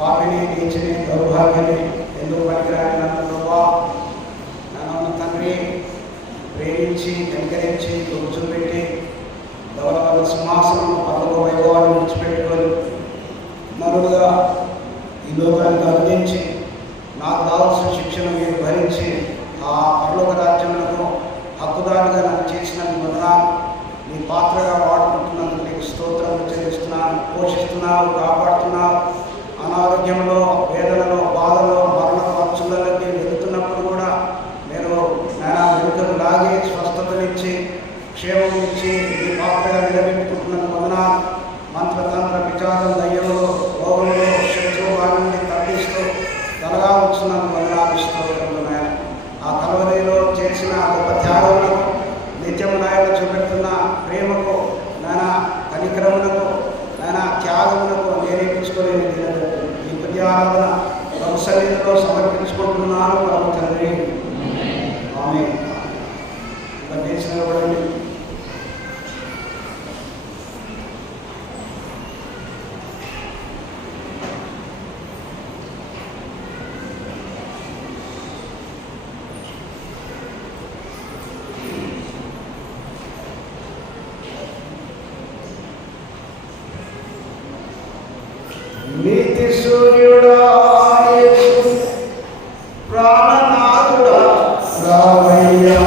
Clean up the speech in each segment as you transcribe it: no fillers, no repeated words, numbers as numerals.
పాపిని, నీచిని, దౌర్భాగ్యని, ఎందుకు పనికిరాని నన్ను ప్రభా నన్ను తండ్రి ప్రేమించి కనికరించి కూర్చోబెట్టి గౌరవ సింహాసనం పదవ వైభవాన్ని విడిచిపెట్టుకొని నరుడుగా ఈ లోకానికి అందించి నాకు కావాల్సిన శిక్షను మీరు భరించి ఆ పరలోక రాజ్యములకు హక్కుదారుగా నన్ను చేసినందుకు వందనాలు. నీ పాత్రగా వాడుకుంటున్నందుకు నీకు స్తోత్రం చెల్లిస్తున్నాను. పోషిస్తున్నావు, కాపాడుతున్నావు. అనారోగ్యంలో, వేదనలో, బాధలో, మరణ ఖర్చులకి వెళుతున్నప్పుడు కూడా నేను వెనుకకు లాగి స్వస్థతనిచ్చి క్షేమం ఇచ్చి నీ పాత్రగా నిలబెట్టుకుంటున్నందుకు వందనాలు. మంత్రతంత్ర విచారం, దయ్యంలో, రోగంలో, శత్రువు నుండి తప్పిస్తూ త్వరగా వచ్చినందుకు వందనాలు. స్తోత్రములు నాయన. ఆ కలవరిలో చేసిన గొప్ప త్యాగములకు, నిత్యము నాయన చూపెడుతున్న ప్రేమకు, నాయన కనికరములకు, నాయన త్యాగములకు నేర్పించుకోలేని ఈ కొద్ది ఆరాధన ప్రభు సన్నిధిలో సమర్పించుకుంటున్నాను ప్రభు తండ్రి. ఆమేన్. నిలబడండి. నీతి సూర్యుడా యేసు, ప్రాణనాథుడా రావయ్యా.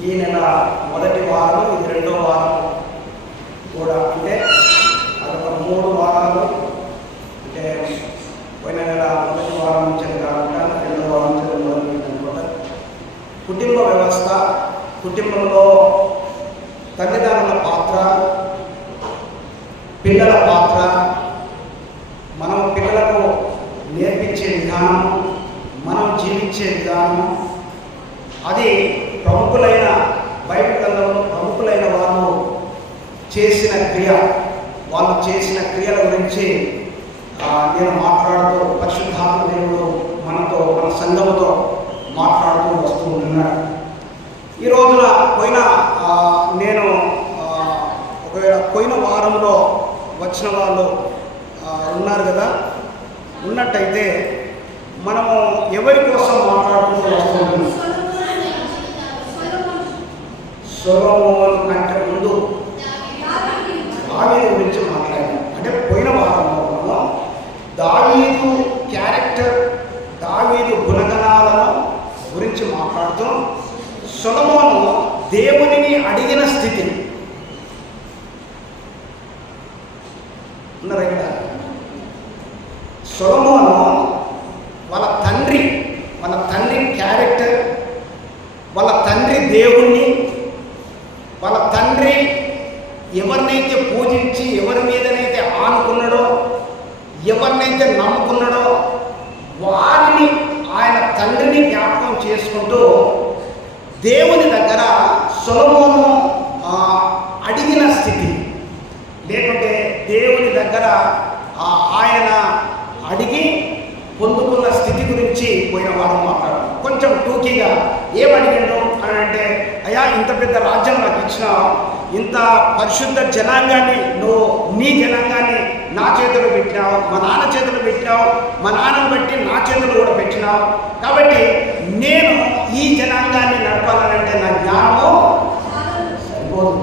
ఈ నెల మొదటి వారం, ఇది రెండో వారం కూడా, అంటే అదొక 3 వారాలు, అంటే పోయిన నెల మొదటి వారం నుంచి కాకుండా రెండో వారం నుంచి మొదలైందనుకుంటా. కుటుంబ వ్యవస్థ, కుటుంబంలో తల్లిదండ్రుల పాత్ర, పిల్లల పాత్ర, మనం పిల్లలకు నేర్పించే విధానం, మనం జీవించే విధానం, అది ప్రముఖులైన బైబిల్ గ్రంథంలో ప్రముఖులైన వాళ్ళు చేసిన క్రియల గురించి నేను మాట్లాడుతూ, పరిశుద్ధాత్మ దేవుడు మనతో, మన సంఘముతో మాట్లాడుతూ వస్తూ ఉంటున్నాడు. ఈ రోజున నేను ఒకవేళ పోయిన వారంలో వచ్చిన వాళ్ళు ఉన్నారు కదా, ఉన్నట్టయితే మనము ఎవరి కోసం మాట్లాడుతూ వస్తున్నాము? సొలొమోను కంటే ముందు దావీదు గురించి మాట్లాడాం. అంటే పోయిన వారంలో మనం దావీదు క్యారెక్టర్, దావీదు గుణగణాలను గురించి మాట్లాడుతూ, సొలొమోను దేవునిని అడిగిన స్థితి ఉన్నారు ఇక్కడ. సొలొమోను వాళ్ళ తండ్రి క్యారెక్టర్, వాళ్ళ తండ్రి దేవుణ్ణి, వాళ్ళ తండ్రి ఎవరినైతే పూజించి, ఎవరి మీదనైతే ఆనుకున్నాడో, ఎవరినైతే నమ్ముకున్నాడో వారిని, ఆయన తండ్రిని జ్ఞాపకం చేసుకుంటూ దేవుని దగ్గర సొలొమోను అడిగిన స్థితి, లేకుంటే దేవుని దగ్గర ఆయన అడిగి పొందుకున్న స్థితి గురించి పోయిన వారం మాట్లాడారు. కొంచెం టూకీగా ఏమడిగాడు అని అంటే, అయ్యా ఇంత పెద్ద రాజ్యం నాకు ఇచ్చినావు, ఇంత పరిశుద్ధ జనాంగాన్ని నువ్వు, నీ జనాంగాన్ని నా చేతులు పెట్టినావు, మా నాన్న చేతులు పెట్టినావు, మా నాన్నను బట్టి నా చేతులు కూడా పెట్టినావు, కాబట్టి నేను ఈ జనాంగాన్ని నడపాలనంటే నా జ్ఞానము సరిపోదు,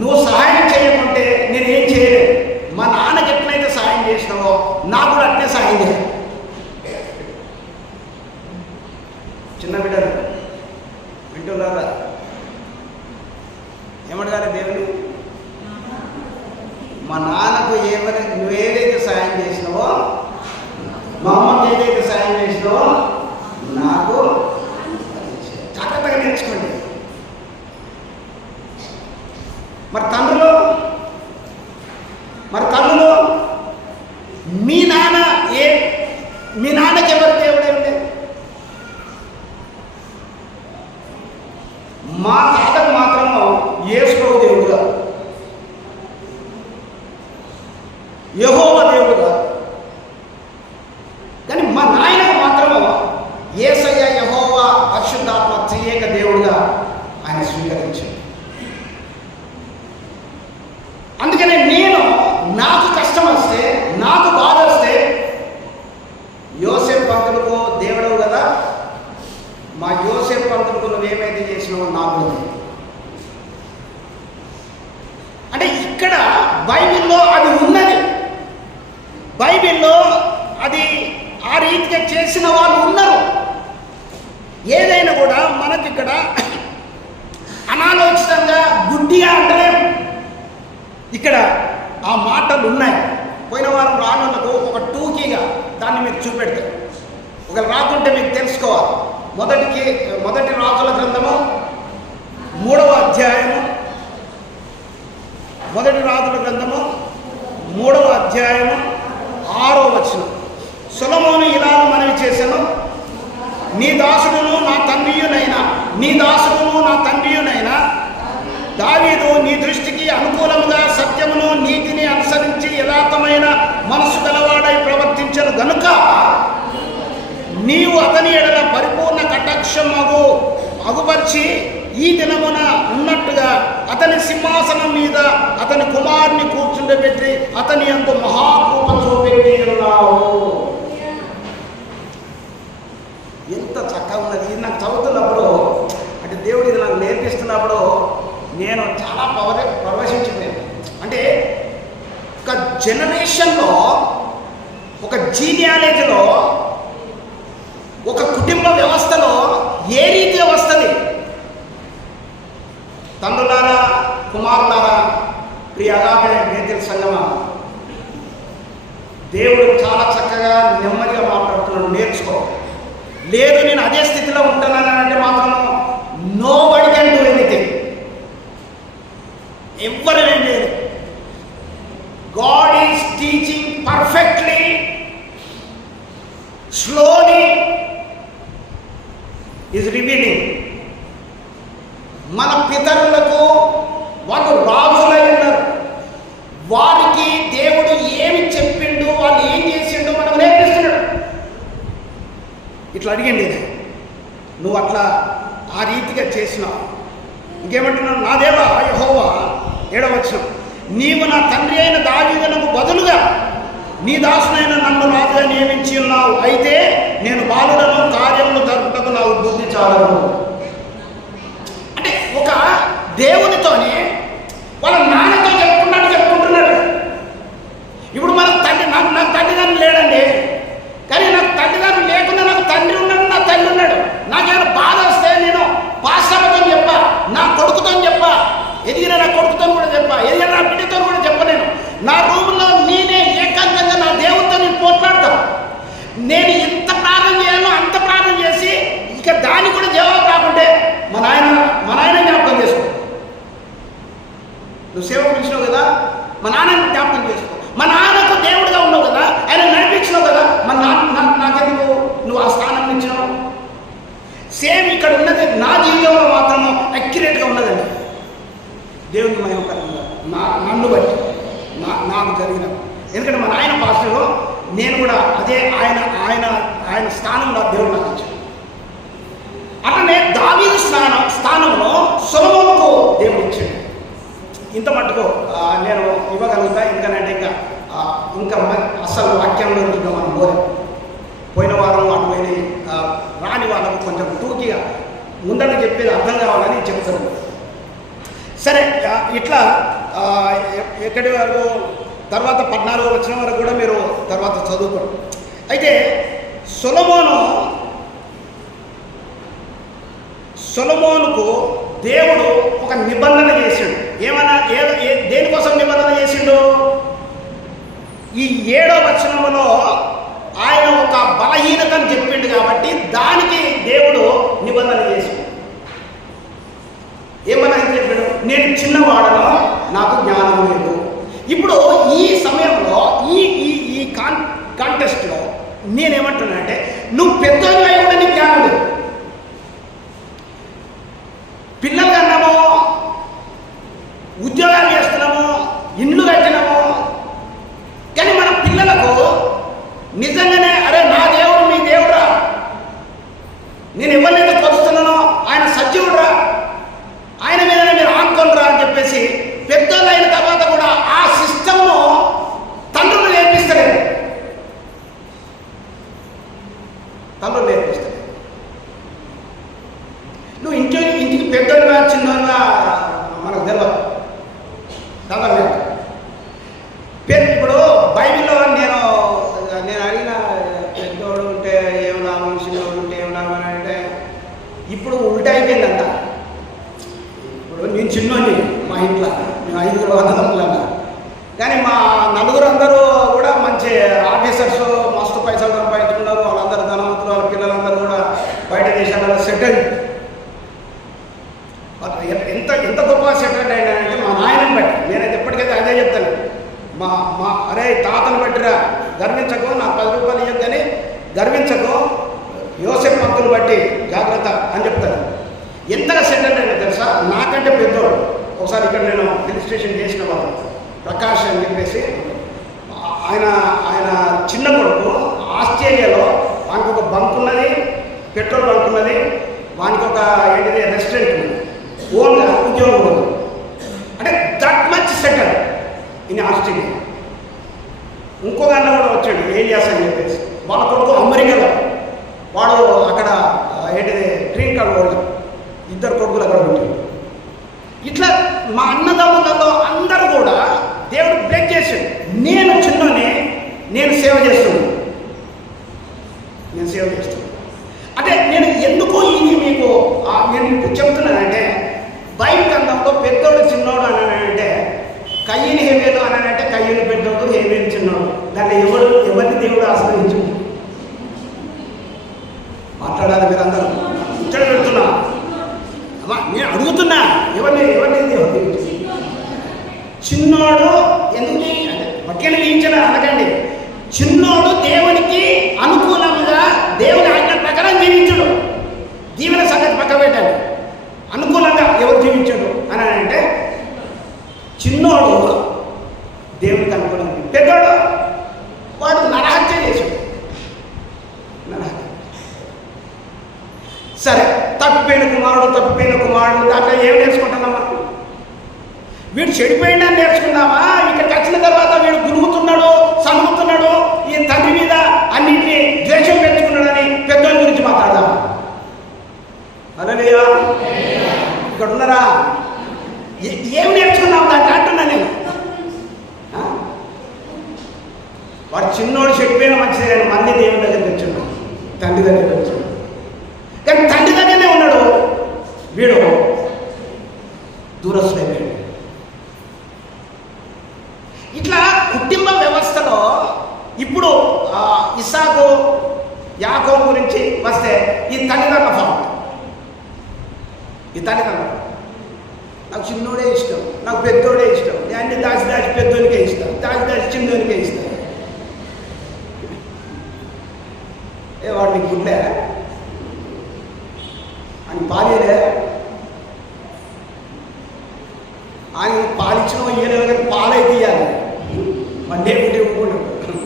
నువ్వు సహాయం చేయకుంటే నేనేం చేయలేదు. మా నాన్నకి ఎట్లయితే సహాయం చేసినావో నాకు కూడా అట్నే సహాయం చేయాలి. చిన్న బిడ్డలు వింటున్నారా? ఏమడగాలి దేవుని? మా నాన్నకు నువ్వేదైతే సహాయం చేసినావో, మా అమ్మకి ఏదైతే సహాయం చేసినావో నాకు జాగ్రత్తగా నేర్చుకోండి. మరి తల్లులు మీ నాన్నకి ఎవరు దేవుడండి? మా తాతకు మాత్రము యేసు దేవుడుగా, యెహోవా దేవుడుగా, కానీ మా నాయనకు మాత్రము యేసయ్య, యెహోవా, పరిశుద్ధాత్మ త్రియేక దేవుడుగా ఆయన స్వీకరించాడు. అందుకనే నాకు కష్టం వస్తే, నాకు బాధ వస్తే, యోసేపు పంతులకు దేవుడవు కదా, మా యోసేపు పంతులకు నువ్వేమైతే చేసినావో నాకు. అంటే ఇక్కడ బైబిల్లో అది ఉన్నది, బైబిల్లో అది ఆ రీతిగా చేసిన వాళ్ళు ఉన్నారు. ఏదైనా కూడా మనకి ఇక్కడ అనాలోచితంగా గుడ్డిగా అంటలేము. ఇక్కడ ఆ మాటలు ఉన్నాయి. పోయిన వారం రానులకు ఒక టూకీగా దాన్ని మీరు చూపెడతారు. ఒకవేళ రాకుంటే మీకు తెలుసుకోవాలి. మొదటి రాజుల గ్రంథము 3వ అధ్యాయము, మొదటి రాజుల గ్రంథము 3వ అధ్యాయము 6వ వచనం. సొలొమోను ఇలా మనవి చేశాను, నీ దాసుడును నా తండ్రియునైనా దావీదు నీ దృష్టికి అనుకూలముగా సత్యమును నీతిని అనుసరించి యథార్థమైన మనసు గలవాడై ప్రవర్తించను గనుక నీవు అతని ఎడల పరిపూర్ణ కటాక్షం అగుపరిచి ఈ దినమున ఉన్నట్టుగా అతని సింహాసనం మీద అతని కుమారుని కూర్చుండబెట్టి అతని యందు మహాకృప చూపెట్టి ఉన్నావు. ఎంత చక్కగా ఉన్నది. ఇది నాకు చదువుతున్నప్పుడు, అంటే దేవుడు ఇది నాకు నేర్పిస్తున్నప్పుడు నేను చాలా పరవశించిపోయాను. అంటే ఒక జనరేషన్లో, ఒక జీనియాలజీలో, ఒక కుటుంబ వ్యవస్థలో ఏ రీతిగా వస్తుంది కుమారులారా, ప్రియ అగాపే బేతేల్ సంగమా, దేవుడు చాలా చక్కగా నెమ్మదిగా మాట్లాడుతున్నాడు. నేర్చుకో. లేదు నేను అదే స్థితిలో ఉంటానంటే మాత్రం నో బడి కెన్ డూ ఎనీథింగ్. ఎవ్వరు ఏం లేదు. God is teaching perfectly, slowly is revealing. మన పితరులకు వాళ్ళు రాజులై ఉన్నారు. వారికి దేవుడు ఏమి చెప్పిండు, వాళ్ళు ఏం చేసిండు మనకు నేర్పిస్తున్నాడు. ఇట్లా అడిగండి, నువ్వు అట్లా ఆ రీతిగా చేసినావు. ఇంకేమంటున్నావు? నా దేవా యెహోవా, 7వ వచనం, నీవు నా తండ్రి అయిన దావీదునకు బదులుగా నీ దాసునైన నన్ను రాజుగా నియమించి ఉన్నావు. అయితే నేను బాలుడను, కార్యములు జరుపుటకు నాకు బుద్ధి చాలదు. అంటే ఒక దేవునితోనే వాళ్ళ నాన్నతో చెప్పుకుంటున్నాడు. ఇప్పుడు మనకు నాకు తండ్రిగారు లేడండి, కానీ నాకు తండ్రిగారు లేకుండా నాకు తండ్రి ఉన్నాడు, నా తండ్రి ఉన్నాడు. నాకేమైనా బాధ వస్తే నేను పాస్టర్తో చెప్పా, నా కొడుకుతో చెప్పా, ఎదిగిన నా కొడుకుతో కూడా చెప్పా, ఎదిగిన నా బిడ్డతో కూడా చెప్పలేను. నా రూమ్లో నేనే ఏకాంతంగా నా దేవుడితో నేను పోట్లాడతాను. నేను ఎంత ప్రార్థన చేయాలో అంత ప్రార్థన చేసి ఇక దానికి కూడా జవాబు రాకుంటే మా నాయన జ్ఞాపకం చేసుకో. నువ్వు సేవ పిలిచినావు కదా, మా నాన్నని జ్ఞాపకం చేసుకో. మా నాన్నకు దేవుడిగా ఉన్నావు కదా, ఆయన నడిపించినావు కదా, మా నాకెందుకు నువ్వు ఆ స్థానం ఇచ్చినావు? సేమ్ ఇక్కడ ఉన్నది నా జీవితంలో మాత్రము అక్యురేట్గా ఉన్నదండి. దేవుని మహిమకరంగా నన్ను బట్టి నాకు జరిగిన, ఎందుకంటే మా నాయన పాస్టర్లో నేను కూడా అదే ఆయన స్థానంలో దేవుడు నాకు ఇచ్చాడు. అట్లనే దావీదు స్థానంలో సొలొమోనుకు దేవుడు ఇచ్చాడు. ఇంత మట్టుకు నేను ఇవ్వగలుగుతా. ఎందుకంటే ఇంకా అసలు వాక్యంలో ఇంకా మనం పోయిన వారం అటువైన రాని వాళ్ళకు కొంచెం టూకీగా ముందర చెప్పేది అర్థం కావాలని చెప్తాను. సరే, ఇట్లా ఎక్కడి వరకు తర్వాత 14వ వచనం వరకు కూడా మీరు తర్వాత చదువుకోండి. అయితే సొలొమోనుకు దేవుడు ఒక నిబంధన చేసిండు. ఏమన్నా దేనికోసం నిబంధన చేసిండు? ఈ 7వ వచనంలో ఆయన ఒక బలహీనతను చెప్పిండు కాబట్టి దానికి దేవుడు నిబంధన చేసిండు. ఏమన్నా చెప్పాడు? నేను చిన్నవాడను, నాకు జ్ఞానం లేదు. ఇప్పుడు ఈ సమయంలో ఈ కాంటెస్ట్లో నేనేమంటున్నానంటే, నువ్వు పెద్దోనివై కూడా నీకు జ్ఞానం లేదు. పిల్లలు కన్నాము, ఉద్యోగాలు చేస్తున్నాము, ఇండ్లు కట్టినాము, కానీ మన పిల్లలకు నిజంగానే అరే నా దేవుడు మీ దేవుడురా, నేను ఎవరినైతే కొలుస్తున్నానో ఆయన సజీవుడురా, ఆయన మీదనే మీరు ఆనుకోనరా అని చెప్పేసి పెద్దోళ్ళు అయిన తర్వాత కూడా ఆ సిస్టమ్ను తండ్రులు నేర్పిస్తలేదు. నువ్వు ఇంటికి పెద్దోళ్ళ చిన్న మనకు తెలియదు. ఇప్పుడు బైబిల్లో నేను అడిగిన పెద్దోడు ఉంటే ఏం లాభం, చిన్నోడు ఉంటే ఏం లాభం అని అంటే ఇప్పుడు ఉల్టా అయిపోయిందంట. ఇప్పుడు నేను చిన్నోని, మా ఇంట్లో మేము 5 అన్నదమ్ములన్నా, కానీ మా నలుగురు అందరూ కూడా మంచి ఆఫీసర్స్, మస్తు పైసలు సంపాదించుకున్నారు. వాళ్ళందరూ ధనవంతులు, వాళ్ళ పిల్లలందరూ కూడా బయట దేశాలలో సెటిల్. ఎంత గొప్పగా సెటిల్ అయినారంటే మా నాయనని బట్టి. నేనైతే ఎప్పటికైతే అదే చెప్తాను, అరే తాతను బట్టిరా, గర్వించకు, నాకు 10 రూపాయలు ఇవ్వద్దని గర్వించకు, యోసేపు భక్తులు బట్టి జాగ్రత్త అని చెప్తాను. ఎంతగా సెటిల్ అయినా తెలుసా? నాకంటే పెద్దోడు. ఒకసారి ఇక్కడ నేను రిజిస్ట్రేషన్ చేసిన వాళ్ళు ప్రకాష్ అని చెప్పేసి, ఆయన చిన్న కొడుకు ఆస్ట్రేలియాలో, వానికి ఒక బంక్ ఉన్నది, పెట్రోల్ బంక్ ఉన్నది, వానికి ఒక రెస్టారెంట్ ఉంది, ఓన్గా ఉద్యోగం ఉంది. అంటే that much settle in Australia. ఇంకొక అన్న కూడా వచ్చాడు, ఏలియాస్ అని చెప్పేసి, వాళ్ళ కొడుకు అమెరికాలో, వాడు అక్కడ గ్రీన్ కార్డ్ హోల్డర్. 2 కొడుకులు అక్కడ ఉంటాడు. ఇట్లా మా అన్నదమ్ములలో అందరూ కూడా దేవుడు బ్రేక్ చేశాడు. నేను చిన్ననే, నేను సేవ చేస్తున్నాను. అంటే నేను ఎందుకు ఇది నేను చెప్తున్నానంటే, బైబిల్ గ్రంథం గ్రంథంలో పెద్దోడు చిన్నోడు అని అంటే కయ్యని హేబేలు అని అంటే కయ్యని పెద్దోడు హేబేలు చిన్నోడు. దాన్ని ఎవరిని దేవుడు ఆశ్రయించు మాట్లాడాలి. మీరు అందరూ ఇక్కడ పెడుతున్నా అమ్మా, నేను అడుగుతున్నా ఎవరిని దేవుడు చిన్నోడు ఎందుకు అంటే ఒకేలా నియించిన అనకండి. చిన్నోడు దేవునికి అనుకూలంగా దేవుని ఆజ్ఞ ప్రకారం జీవించడు. దీవెన సంగతి పక్క పెట్టాడు. అనుకూలంగా ఎవరు జీవించాడు అని అంటే చిన్నోడు దేవునికి అనుకూలంగా, పెద్దోడు వాడు నరహత్య చేశాడు. నరహత్య సరే, తప్పిపోయిన కుమారుడు దాంట్లో ఏం నేర్చుకుంటున్నామా? వీడు చెడిపోయిందని నేర్చుకున్నామా? ఇక్కడికి వచ్చిన తర్వాత వీడు గురుగుతున్నాడు, సనుగుతున్నాడు, ఈ తండ్రి మీద అన్నింటినీ ద్వేషం పెంచుకున్నాడని పెద్దోళ్ళ గురించి మాట్లాడదాం. హల్లెలూయా. ఇక్కడ ఉన్నారా? ఏం నేర్చుకున్నాం దాన్ని అంటున్నా నేను. వాడు చిన్నోడు చెడిపోయిన మంచిదే కానీ మళ్ళీ దేవుని దగ్గరికి వచ్చాడు, తండ్రి దగ్గరికి వచ్చాడు. కానీ తండ్రి దగ్గరనే ఉన్నాడు, వీడు దూరస్తుడైపోయాడు. ఇట్లా కుటుంబ వ్యవస్థలో ఇప్పుడు ఇస్సాకు యాకోబు గురించి వస్తే ఈ తల్లిదండ్రుల ఫాల్ట్. ఈ తల్లిదండ్రులు నాకు చిన్నోడే ఇష్టం, నాకు పెద్దోడే ఇష్టం, నేను అన్ని దాచి పెద్దోనికే ఇస్తాను, దాచి చిన్నోనికే ఇస్తాను. వాడిని గుడ్లే అని పాలేదే, ఆయన పాలిచ్చిన ఇయ్యలేవు కానీ పాలైతే ఇవ్వాలి. మండే ఉంటే ఊరుకుంటాడు.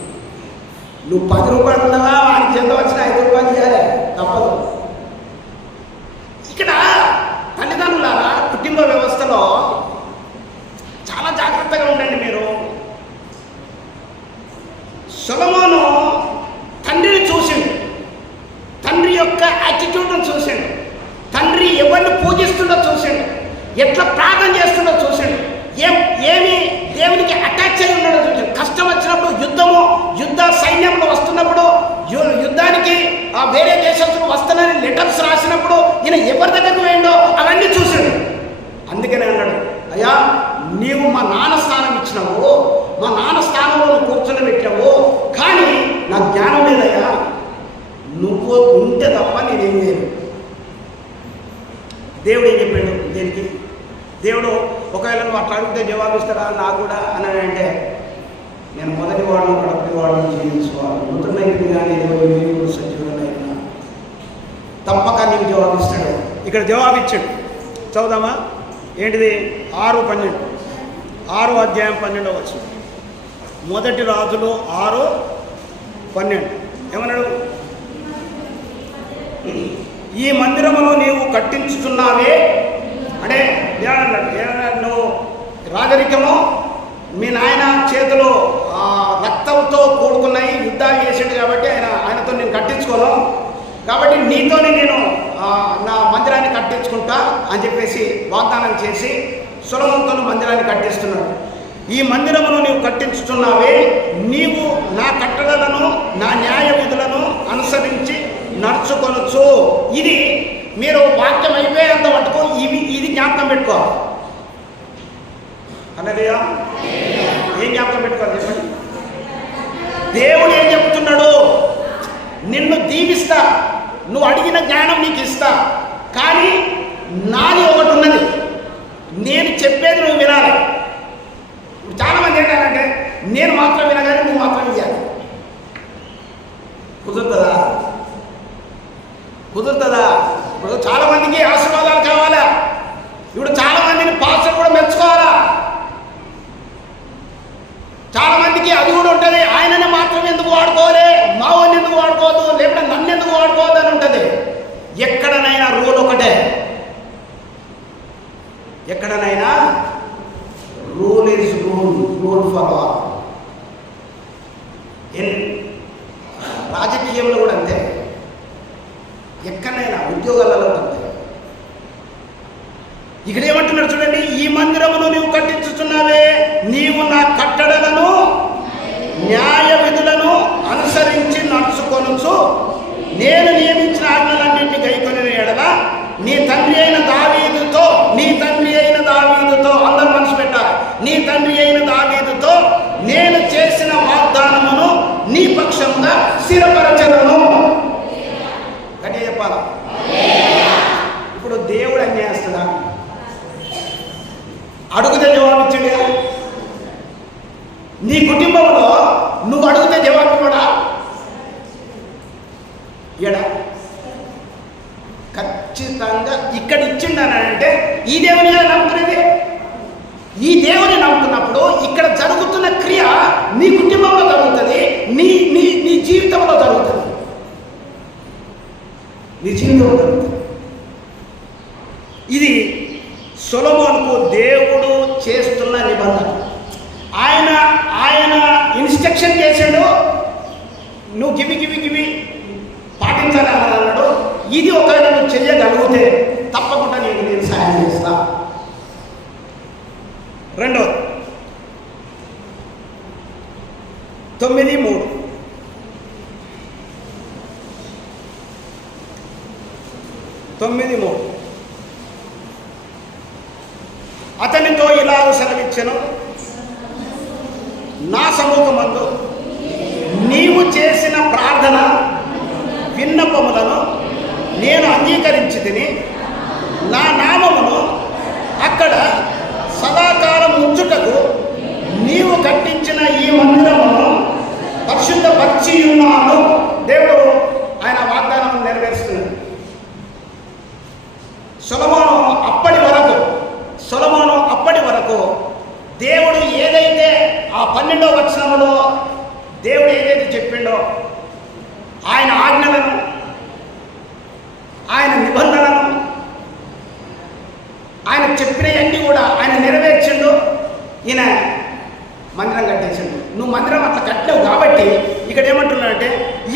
నువ్వు 10 రూపాయలు ఉన్నావా, వాడికి ఎంత వచ్చినా 5 రూపాయలు ఇవ్వాలి, తప్పదు. ఇక్కడ తల్లిదండ్రులారా కుటుంబ వ్యవస్థలో చాలా జాగ్రత్తగా ఉండండి మీరు. సొలొమోను తండ్రిని చూసిండు, తండ్రి యొక్క యాటిట్యూడ్ను చూసిండు, తండ్రి ఎవరిని పూజిస్తుండో చూసిండు, ఎట్లా ప్రార్థన చేస్తుండో చూసిండు, ఏమి దేవునికి అటాచ్ అయి ఉన్నాడో చూసిండు. కష్టం వచ్చినప్పుడు యుద్ధ సైన్యంలో వస్తున్నప్పుడు యుద్ధానికి వేరే దేశస్తులు వస్తానని లెటర్స్ రాసినప్పుడు ఈయన ఎవరి దగ్గరకు పోయిండో అవన్నీ చూసాడు. అందుకనే అన్నాడు, అయ్యా నీవు మా నాన్న స్థానం ఇచ్చినావు, మా నాన్న స్థానంలో కూర్చొని పెట్టావు, కానీ నా జ్ఞానం లేదయ్యా, నువ్వు ఉంటే తప్ప నేనేం లేదు. దేవుడు ఏం చెప్పాడు దేనికి? దేవుడు ఒకవేళ నువ్వు అట్లా అడిగితే జవాబిస్తాడా నాకు కూడా అని అంటే, నేను మొదటి వాడును కడపటి వాడును జీవించుకోవాలి, మృతుడైంది కానీ 20,000 సజీవులైనా తప్పక నీకు జవాబిస్తాడు. ఇక్కడ జవాబిచ్చాడు, చదువుదామా? ఏంటిది? 6 అధ్యాయం 12వ వచనం. మొదటి రాజులు 6:12 ఏమన్నాడు? ఈ మందిరమును నీవు కట్టించుతున్నావే అంటే నువ్వు రాజరికము మీ నాయన చేతిలో రక్తంతో కూడుకున్నాయి, యుద్ధాలు చేసాడు కాబట్టి ఆయనతో నేను కట్టించుకోను, కాబట్టి నీతోనే నేను నా మందిరాన్ని కట్టించుకుంటా అని చెప్పేసి వాగ్దానం చేసి సొలొమోనుతో మందిరాన్ని కట్టిస్తున్నాడు. ఈ మందిరమును నీవు కట్టించుతున్నావే, నీవు నా కట్టడలను నా న్యాయ విధులను అనుసరించి నడుచుకొనొచ్చు. ఇది మీరు వాక్యం అయిపోయేంత మటుకు ఇది జ్ఞాపకం పెట్టుకోవాలి. హల్లెలూయా. ఏం జ్ఞాపకం పెట్టుకోవాలి చెప్పండి? దేవుడు ఏం చెప్తున్నాడు? నిన్ను దీవిస్తా, నువ్వు అడిగిన జ్ఞానం నీకు ఇస్తా, కానీ నాది ఒకటి ఉన్నది, నేను చెప్పేది నువ్వు వినాలి. ఇప్పుడు చాలామంది ఏంటంటే నేను మాత్రం వినగానే నువ్వు మాత్రం ఇవ్వాలి. కుదురుతుందా? ఇప్పుడు చాలా మందికి ఆశీర్వాదాలు కావాలా, ఇప్పుడు చాలా మందిని పాస్టర్ కూడా మెచ్చుకోవాలా, చాలా మందికి అది కూడా ఉంటుంది. ఆయననే మాత్రం ఎందుకు వాడుకోవాలి, మావోని ఎందుకు వాడుకోవద్దు, లేకపోతే నన్ను ఎందుకు వాడుకోవద్దు అని ఉంటుంది. ఎక్కడనైనా రూల్ ఒకటే, ఎక్కడనైనా rule is rule for all. రాజకీయంలో కూడా అంతే, ఎక్కడైనా ఉద్యోగాలలో అంతే. ఇక్కడ ఏమంటున్నాడు చూడండి, ఈ మందిరమును నీవు కట్టించుచున్నావే, నీవు నా కట్టడలను న్యాయ విధులను అనుసరించి నడుచుకొనుచు నేను నియమించిన ఆజ్ఞలన్నింటినీ గైకొనిన ఎడల నీ తండ్రి అయిన దావీదుతో అడుగుతే జవాబిచ్చాడుగా. నీ కుటుంబంలో నువ్వు అడిగితే జవాబు కూడా ఎడా ఖచ్చితంగా ఇక్కడ ఇచ్చిండనంటే ఈ దేవుని నమ్ముతున్నది. ఈ దేవుని నమ్ముతున్నప్పుడు ఇక్కడ జరుగుతున్న క్రియ నీ కుటుంబంలో జరుగుతుంది, నీ నీ నీ జీవితంలో జరుగుతుంది, నీ జీవితంలో జరుగుతుంది. ఇది సొలొమోనుకు దేవుడు చేస్తున్న నిబంధన. ఆయన ఇన్స్ట్రక్షన్ చేశాడు, నువ్వు గివి పాటించాలని అన్నాడు. ఇది ఒకవేళ నువ్వు చెయ్యగలిగితే తప్పకుండా నేను సహాయం చేస్తా. రెండోది 9:3 అతనితో ఇలా సెలవిచ్చెను, నా సముఖమందు నీవు చేసిన ప్రార్థన విన్నపములను నేను అంగీకరించి తిని నా నామమును అక్కడ సదాకాలం ఉంచుటకు నీవు కట్టించిన ఈ మందిరమును పరిశుద్ధపరిచి ఉన్నాను. దేవుడు ఆయన వాగ్దానం నెరవేరుస్తున్నాడు. సొలొమోను అప్పటి వరకు దేవుడు ఏదైతే ఆ 12వ వచనంలో దేవుడు ఏదైతే చెప్పిండో, ఆయన ఆజ్ఞలను, ఆయన నిబంధనలను, ఆయన చెప్పినవన్నీ కూడా ఆయన నెరవేర్చిండు. ఈయన మందిరం కట్టేసిండు. నువ్వు మందిరం అట్లా కట్టినావు కాబట్టి ఇక్కడ ఏమంటున్నాడంటే,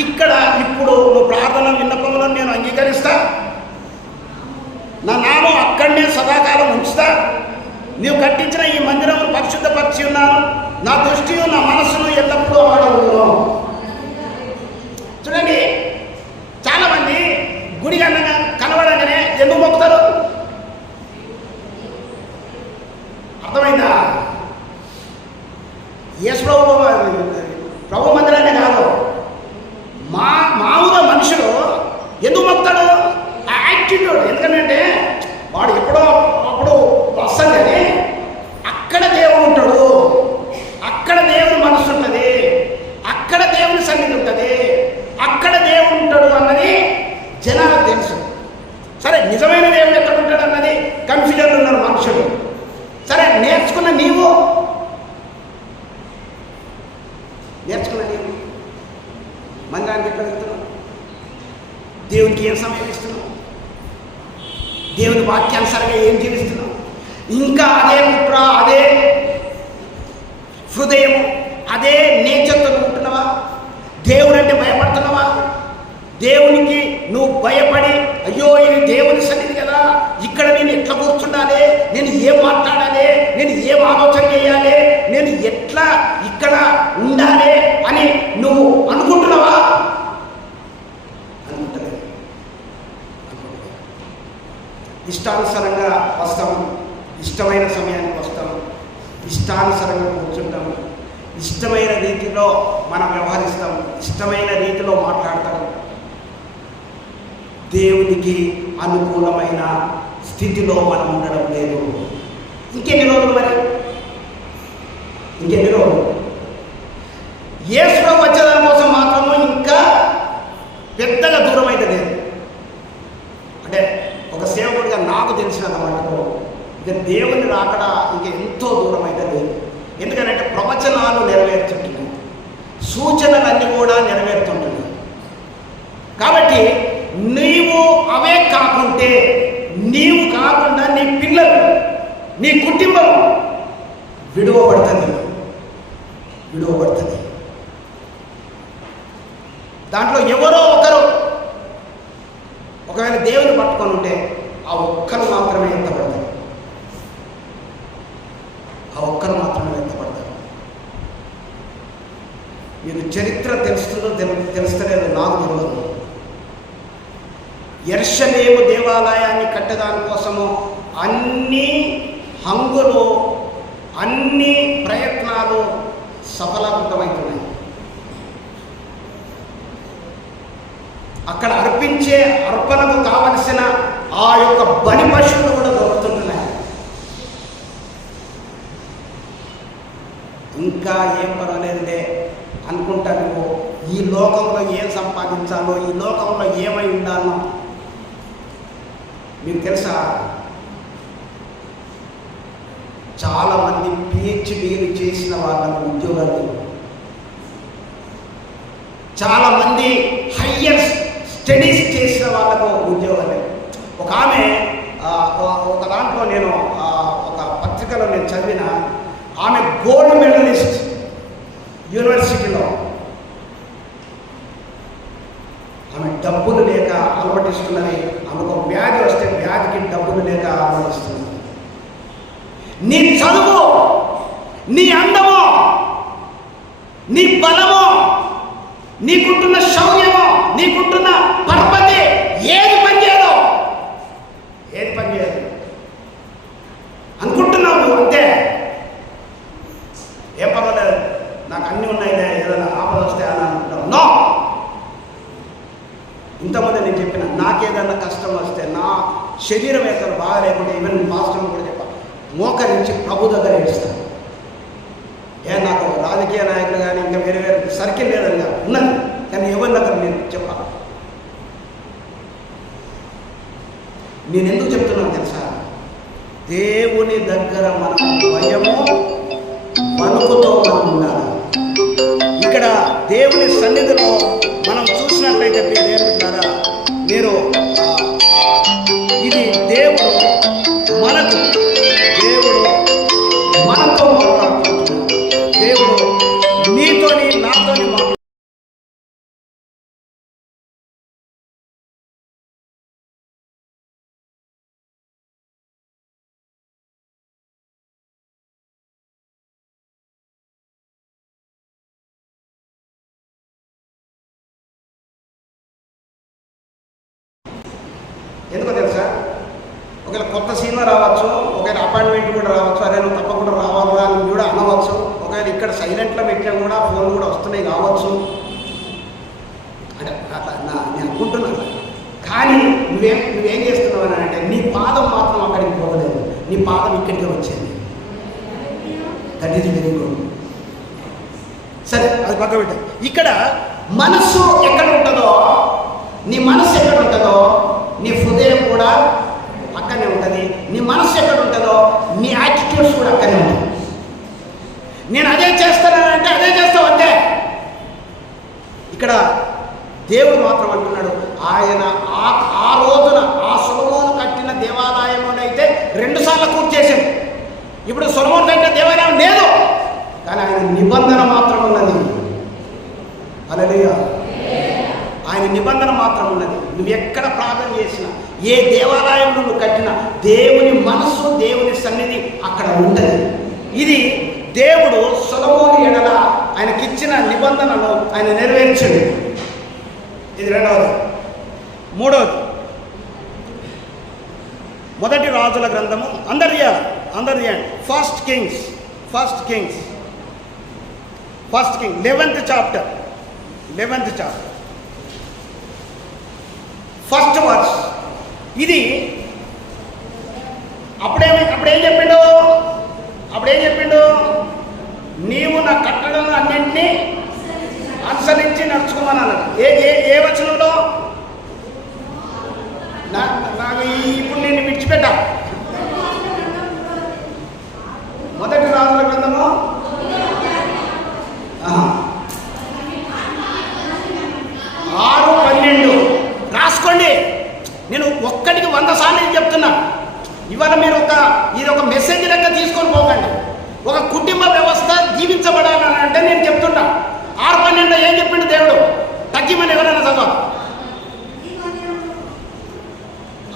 ఇక్కడ ఇప్పుడు నువ్వు ప్రార్థన విన్నపములను నేను అంగీకరిస్తా, నా నామం అక్కడనే సదాకాలం ఉంచుతా, నీవు కట్టించిన ఈ మందిరం పరిశుద్ధపరిచి ఉన్నాను, నా దృష్టియు నా మనస్సును ఎల్లప్పుడూ ఆడవును. చూడండి, చాలామంది గుడి కనబడగానే ఎందుకు మొక్కుతారు? అర్థమైందా? యేసు ప్రభు మందిరాన్ని కాదు, మామూలుగా మనుషులు ఎందుకు మొక్కుతాడు? ఆ యాటిట్యూడ్. ఎందుకంటే వాడు ఎప్పుడో అప్పుడు వస్తాడు, కానీ అక్కడ దేవుడు ఉంటాడు, అక్కడ దేవుని మనసు ఉంటుంది, అక్కడ దేవుని సన్నిధి ఉంటుంది, అక్కడ దేవుడు ఉంటాడు అన్నది జనాలకు తెలుసు. సరే, నిజమైన దేవుడు ఎక్కడ ఉంటాడు అన్నది కన్ఫ్యూజన్ ఉన్నారు మనుషులు. సరే, నేర్చుకున్న నీవు మందిరానికి ఎక్కడ వెళ్తున్నావు? దేవునికి ఏం సమయం ఇస్తున్నావు? దేవుని వాక్యానుసారంగా ఏం జీవిస్తున్నావు? ఇంకా అదే కుట్ర, అదే హృదయం, అదే నేచర్తో ఉంటున్నావా? దేవుడు అంటే భయపడుతున్నావా? దేవునికి నువ్వు భయపడి, అయ్యో ఇది దేవుని సన్నిధి కదా, ఇక్కడ నేను ఎట్లా కూర్చుండాలి, నేను ఏం మాట్లాడాలి, నేను ఏం ఆలోచన చేయాలి, నేను ఎట్లా ఇక్కడ ఉండాలి అని నువ్వు అనుకుంటున్నావా? అనుకుంటలేదు. ఇష్టానుసారంగా వస్తాం, ఇష్టమైన సమయానికి వస్తాం, ఇష్టానుసారంగా కూర్చుంటాం, ఇష్టమైన రీతిలో మనం వ్యవహరిస్తాం, ఇష్టమైన రీతిలో మాట్లాడతాం. దేవునికి అనుకూలమైన స్థితిలో మనం ఉండడం లేదు. ఇంకెన్ని రోజులు మరి? ఇంకెన్ని రోజులు? యేసు వచ్చేదాని కోసం మాత్రము ఇంకా పెద్దగా దూరం అయితే లేదు. అంటే ఒక సేవకుడిగా నాకు తెలిసినంత మటుకు ఇక దేవుని రాకడ ఇంక ఎంతో దూరం అయితే లేదు. ఎందుకంటే ప్రవచనాలు నెరవేర్చుంటున్నాయి, సూచనలన్నీ కూడా నెరవేరుతుంటున్నాయి. కాబట్టి నీవు అవే కాకుంటే, నీవు కాకుండా నీ పిల్లలు, నీ కుటుంబం విడువబడుతుంది. దాంట్లో ఎవరో ఒకరు ఒకవేళ దేవుని పట్టుకొని ఉంటే ఆ ఒక్కరు మాత్రమే ఎత్తపడతారు. మీకు చరిత్ర తెలుస్తుందో తెలుస్తలేదో నాకు తెలియదు. యెరూషలేము దేవాలయాన్ని కట్టడాని కోసము అన్ని హంగులు, అన్ని ప్రయత్నాలు సఫలీకృతమవుతున్నాయి. అక్కడ అర్పించే అర్పణకు కావలసిన ఆ యొక్క బలి పశువులు కూడా దొరుకుతుంటున్నాయి. ఇంకా ఏం పర్వాలేదులే అనుకుంటా నువ్వు ఈ లోకంలో ఏం సంపాదించాలో, ఈ లోకంలో ఏమై ఉండాలో. మీకు తెలుసా, చాలామంది పిహెచ్డీలు చేసిన వాళ్ళకు ఉద్యోగాలు, చాలామంది హయ్యర్ స్టడీస్ చేసిన వాళ్ళకు ఉద్యోగాలు. ఒక ఆమె ఒక దాంట్లో నేను ఒక పత్రికలో నేను చదివిన, ఆమె గోల్డ్ మెడలిస్ట్ యూనివర్సిటీలో. ఆమె డబ్బులు లేక అలవటిస్తున్నది. ఆమెకు వ్యాధి వస్తే వ్యాధికి డబ్బులు లేక అలవటిస్తున్నది. నీ చదువు, నీ అందము, నీ బలము, నీకుంటున్న శౌర్యము, నీకుంటున్న పరపతి ఏది పనిచేయదు, ఏది పనిచేయదు అనుకుంటున్నావు అంతే. ఏం పర్వాలేదు, నాకు అన్నీ ఉన్నాయిలే, ఏదైనా ఆపద వస్తే అని అనుకుంటావు. నో, ఇంతమంది నేను చెప్పిన, నాకేదన్నా కష్టం వస్తే, నా శరీరం ఏదో బాగా లేకుండా, ఈవెన్ మాస్టర్ కూడా చెప్పాను, మోకరించి ప్రభు దగ్గర ఏడుస్తాను. నాకు రాజకీయ నాయకులు కానీ ఇంకా వేరే వేరే సర్కిల్ లేదని ఉన్నది, కానీ ఎవరి దగ్గర నేను చెప్పాను. నేను ఎందుకు చెప్తున్నాను తెలుసా? దేవుని దగ్గర మన భయము వణుకుతో మనం ఉండాలి. ఇక్కడ దేవుని సన్నిధిలో మనం చూసినట్లయితే ఏమిటారా, మీరు ఇది దేవుడు మనతో మాట్లాడుతున్నాడు. దేవుడు నీతోని నాతోని ఎందుకో తెలుసా? ఒకవేళ కొత్త సినిమా రావచ్చు, ఒకవేళ అపాయింట్మెంట్ కూడా రావచ్చు, అదే నువ్వు తప్పకుండా రావాలా అని కూడా అనవచ్చు. ఒకవేళ ఇక్కడ సైలెంట్లో పెట్టినా కూడా ఫోన్ కూడా వస్తున్నాయి కావచ్చు. అంటే అట్లా నేను అనుకుంటున్నాను. కానీ నువ్వేం చేస్తున్నావు అని అంటే, నీ పాదం మాత్రం అక్కడికి పోగలేదు, నీ పాదం ఇక్కడికే వచ్చేది. That is very good. సరే, అది పక్క పెట్ట. ఇక్కడ మనస్సు ఎక్కడ ఉంటుందో, నీ మనస్సు ఎక్కడ ఉంటుందో నీ హృదయం కూడా అక్కడనే ఉంటుంది. నీ మనస్సు ఎక్కడ ఉంటుందో నీ యాటిట్యూడ్స్ కూడా అక్కడనే ఉంటుంది. నేను అదే చేస్తానంటే అదే చేస్తావు అంతే. ఇక్కడ దేవుడు మాత్రం అంటున్నాడు, ఆయన ఆ రోజున ఆ సొలొమోను కట్టిన దేవాలయంలోనైతే 2 సార్లు పూర్తి చేశాడు. ఇప్పుడు సొలొమోను కట్టిన దేవాలయం లేదు, కానీ ఆయన నిబంధన మాత్రం ఉన్నది. హల్లెలూయా. ఆయన నిబంధన మాత్రం ఉన్నది. నువ్వు ఎక్కడ ప్రార్థన చేసినా, ఏ దేవాలయంలో నువ్వు కట్టినా, దేవుని మనస్సు, దేవుని సన్నిధి అక్కడ ఉంటుంది. ఇది దేవుడు సొలొమోను ఎడల ఆయనకిచ్చిన నిబంధనను ఆయన నెరవేర్చాడు. ఇది రెండవది. మూడవది, మొదటి రాజుల గ్రంథము అందరిది first Kings 11th chapter first verse. ఇది అప్పుడేం చెప్పిండు? నీవు నా కట్టడలను అన్నింటినీ అనుసరించి నడుచుకోమని అన్నాడు. ఏ వచనంలో? నాకు ఇప్పుడు నేను విడిచిపెట్టా. మొదటి రాజుల గ్రంథము 6:12 రాసుకోండి. నేను ఒక్కటికి 100 సార్లు ఇది చెప్తున్నా. ఇవాళ మీరు ఇది ఒక మెసేజ్ లెక్క తీసుకొని పోకండి. ఒక కుటుంబ వ్యవస్థ జీవించబడాలని అంటే నేను చెప్తున్నా. 6:12 ఏం చెప్పిండు దేవుడు? తగ్గిమని ఎవరైనా చదవాలి.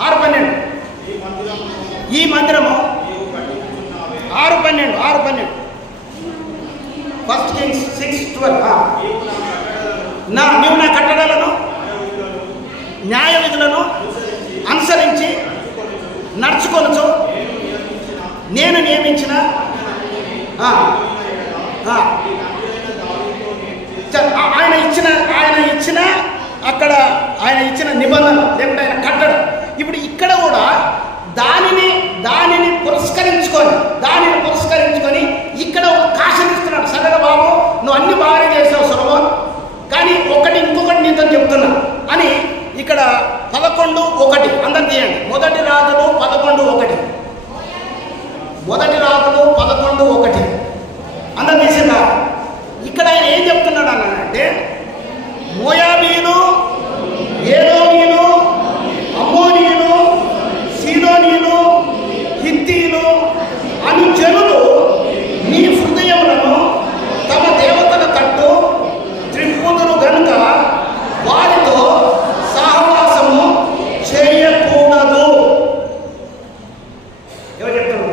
6:12 ఈ మందిరము 6:12 ఫస్ట్ కింగ్స్ 6:12 నీవు నా కట్టడాలను న్యాయ విధులను అనుసరించి నడుచుకొనుచు నేను నియమించిన ఆయన ఇచ్చిన నిబంధన లేకుంటే ఆయన కట్టడం. ఇప్పుడు ఇక్కడ కూడా దానిని పురస్కరించుకొని ఇక్కడ ఒక కాషన్ ఇస్తున్నాడు. సరేరా బాబు, నువ్వు అన్ని బాగానే చేసావు సొలొమోన్, కానీ ఇంకొకటి నీతో చెప్తున్నా అని ఇక్కడ 11:1 అందరు తీయండి. మొదటి రాజులు 11:1 అందరు తీసిందా? ఇక్కడ ఆయన ఏం చెప్తున్నాడు అన్నాడంటే, మోయాబీయులు, ఏదోమీయులు, అమ్మోనీయులు, సీదోనీయులు, హిత్తీయులు అను జనులు నీ హృదయములను తమ దేవతల తట్టు త్రిప్పుదురు గనుక వారితో సహవాసము చేయకూడదు. ఎవరు చెప్తున్నారు?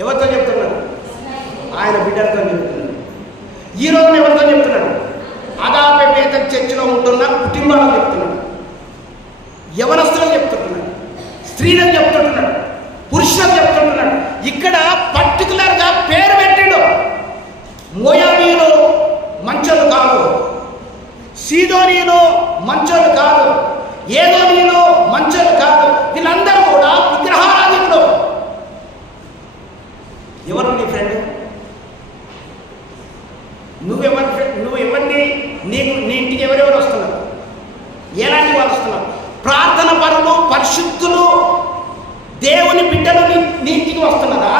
ఎవరితో చెప్తున్నారు? ఆయన బిడ్డలతో చెప్తున్నారు. ఈ రోజున ఎవరితో చెప్తున్నాడు? అగాపే బేతల్ చర్చిలో ఉంటున్న కుటుంబాలకు చెప్తున్నాడు, యవనస్తులకు చెప్తుంటున్నాడు, స్త్రీలకు చెప్తుంటున్నాడు, పురుషులకు చెప్తుంటున్నాడు. ఇక్కడ పర్టికులర్గా పేరు పెట్టాడు. మోయాబీయులు మంచోళ్ళు కాదు, సీదోనీయులు మంచోళ్ళు కాదు, ఏదోమీయులు మంచోళ్ళు కాదు. వీళ్ళందరూ కూడా విగ్రహారాధికులు. ఎవరు నీ ఫ్రెండ్? నువ్వెవరిని నీ ఇంటికి ఎవరెవరు వస్తున్నారు? ఎలాంటి వాళ్ళు వస్తున్నారు? ప్రార్థన పరులు, పరిశుద్ధులు, దేవుని బిడ్డలు నీ ఇంటికి వస్తున్నారా?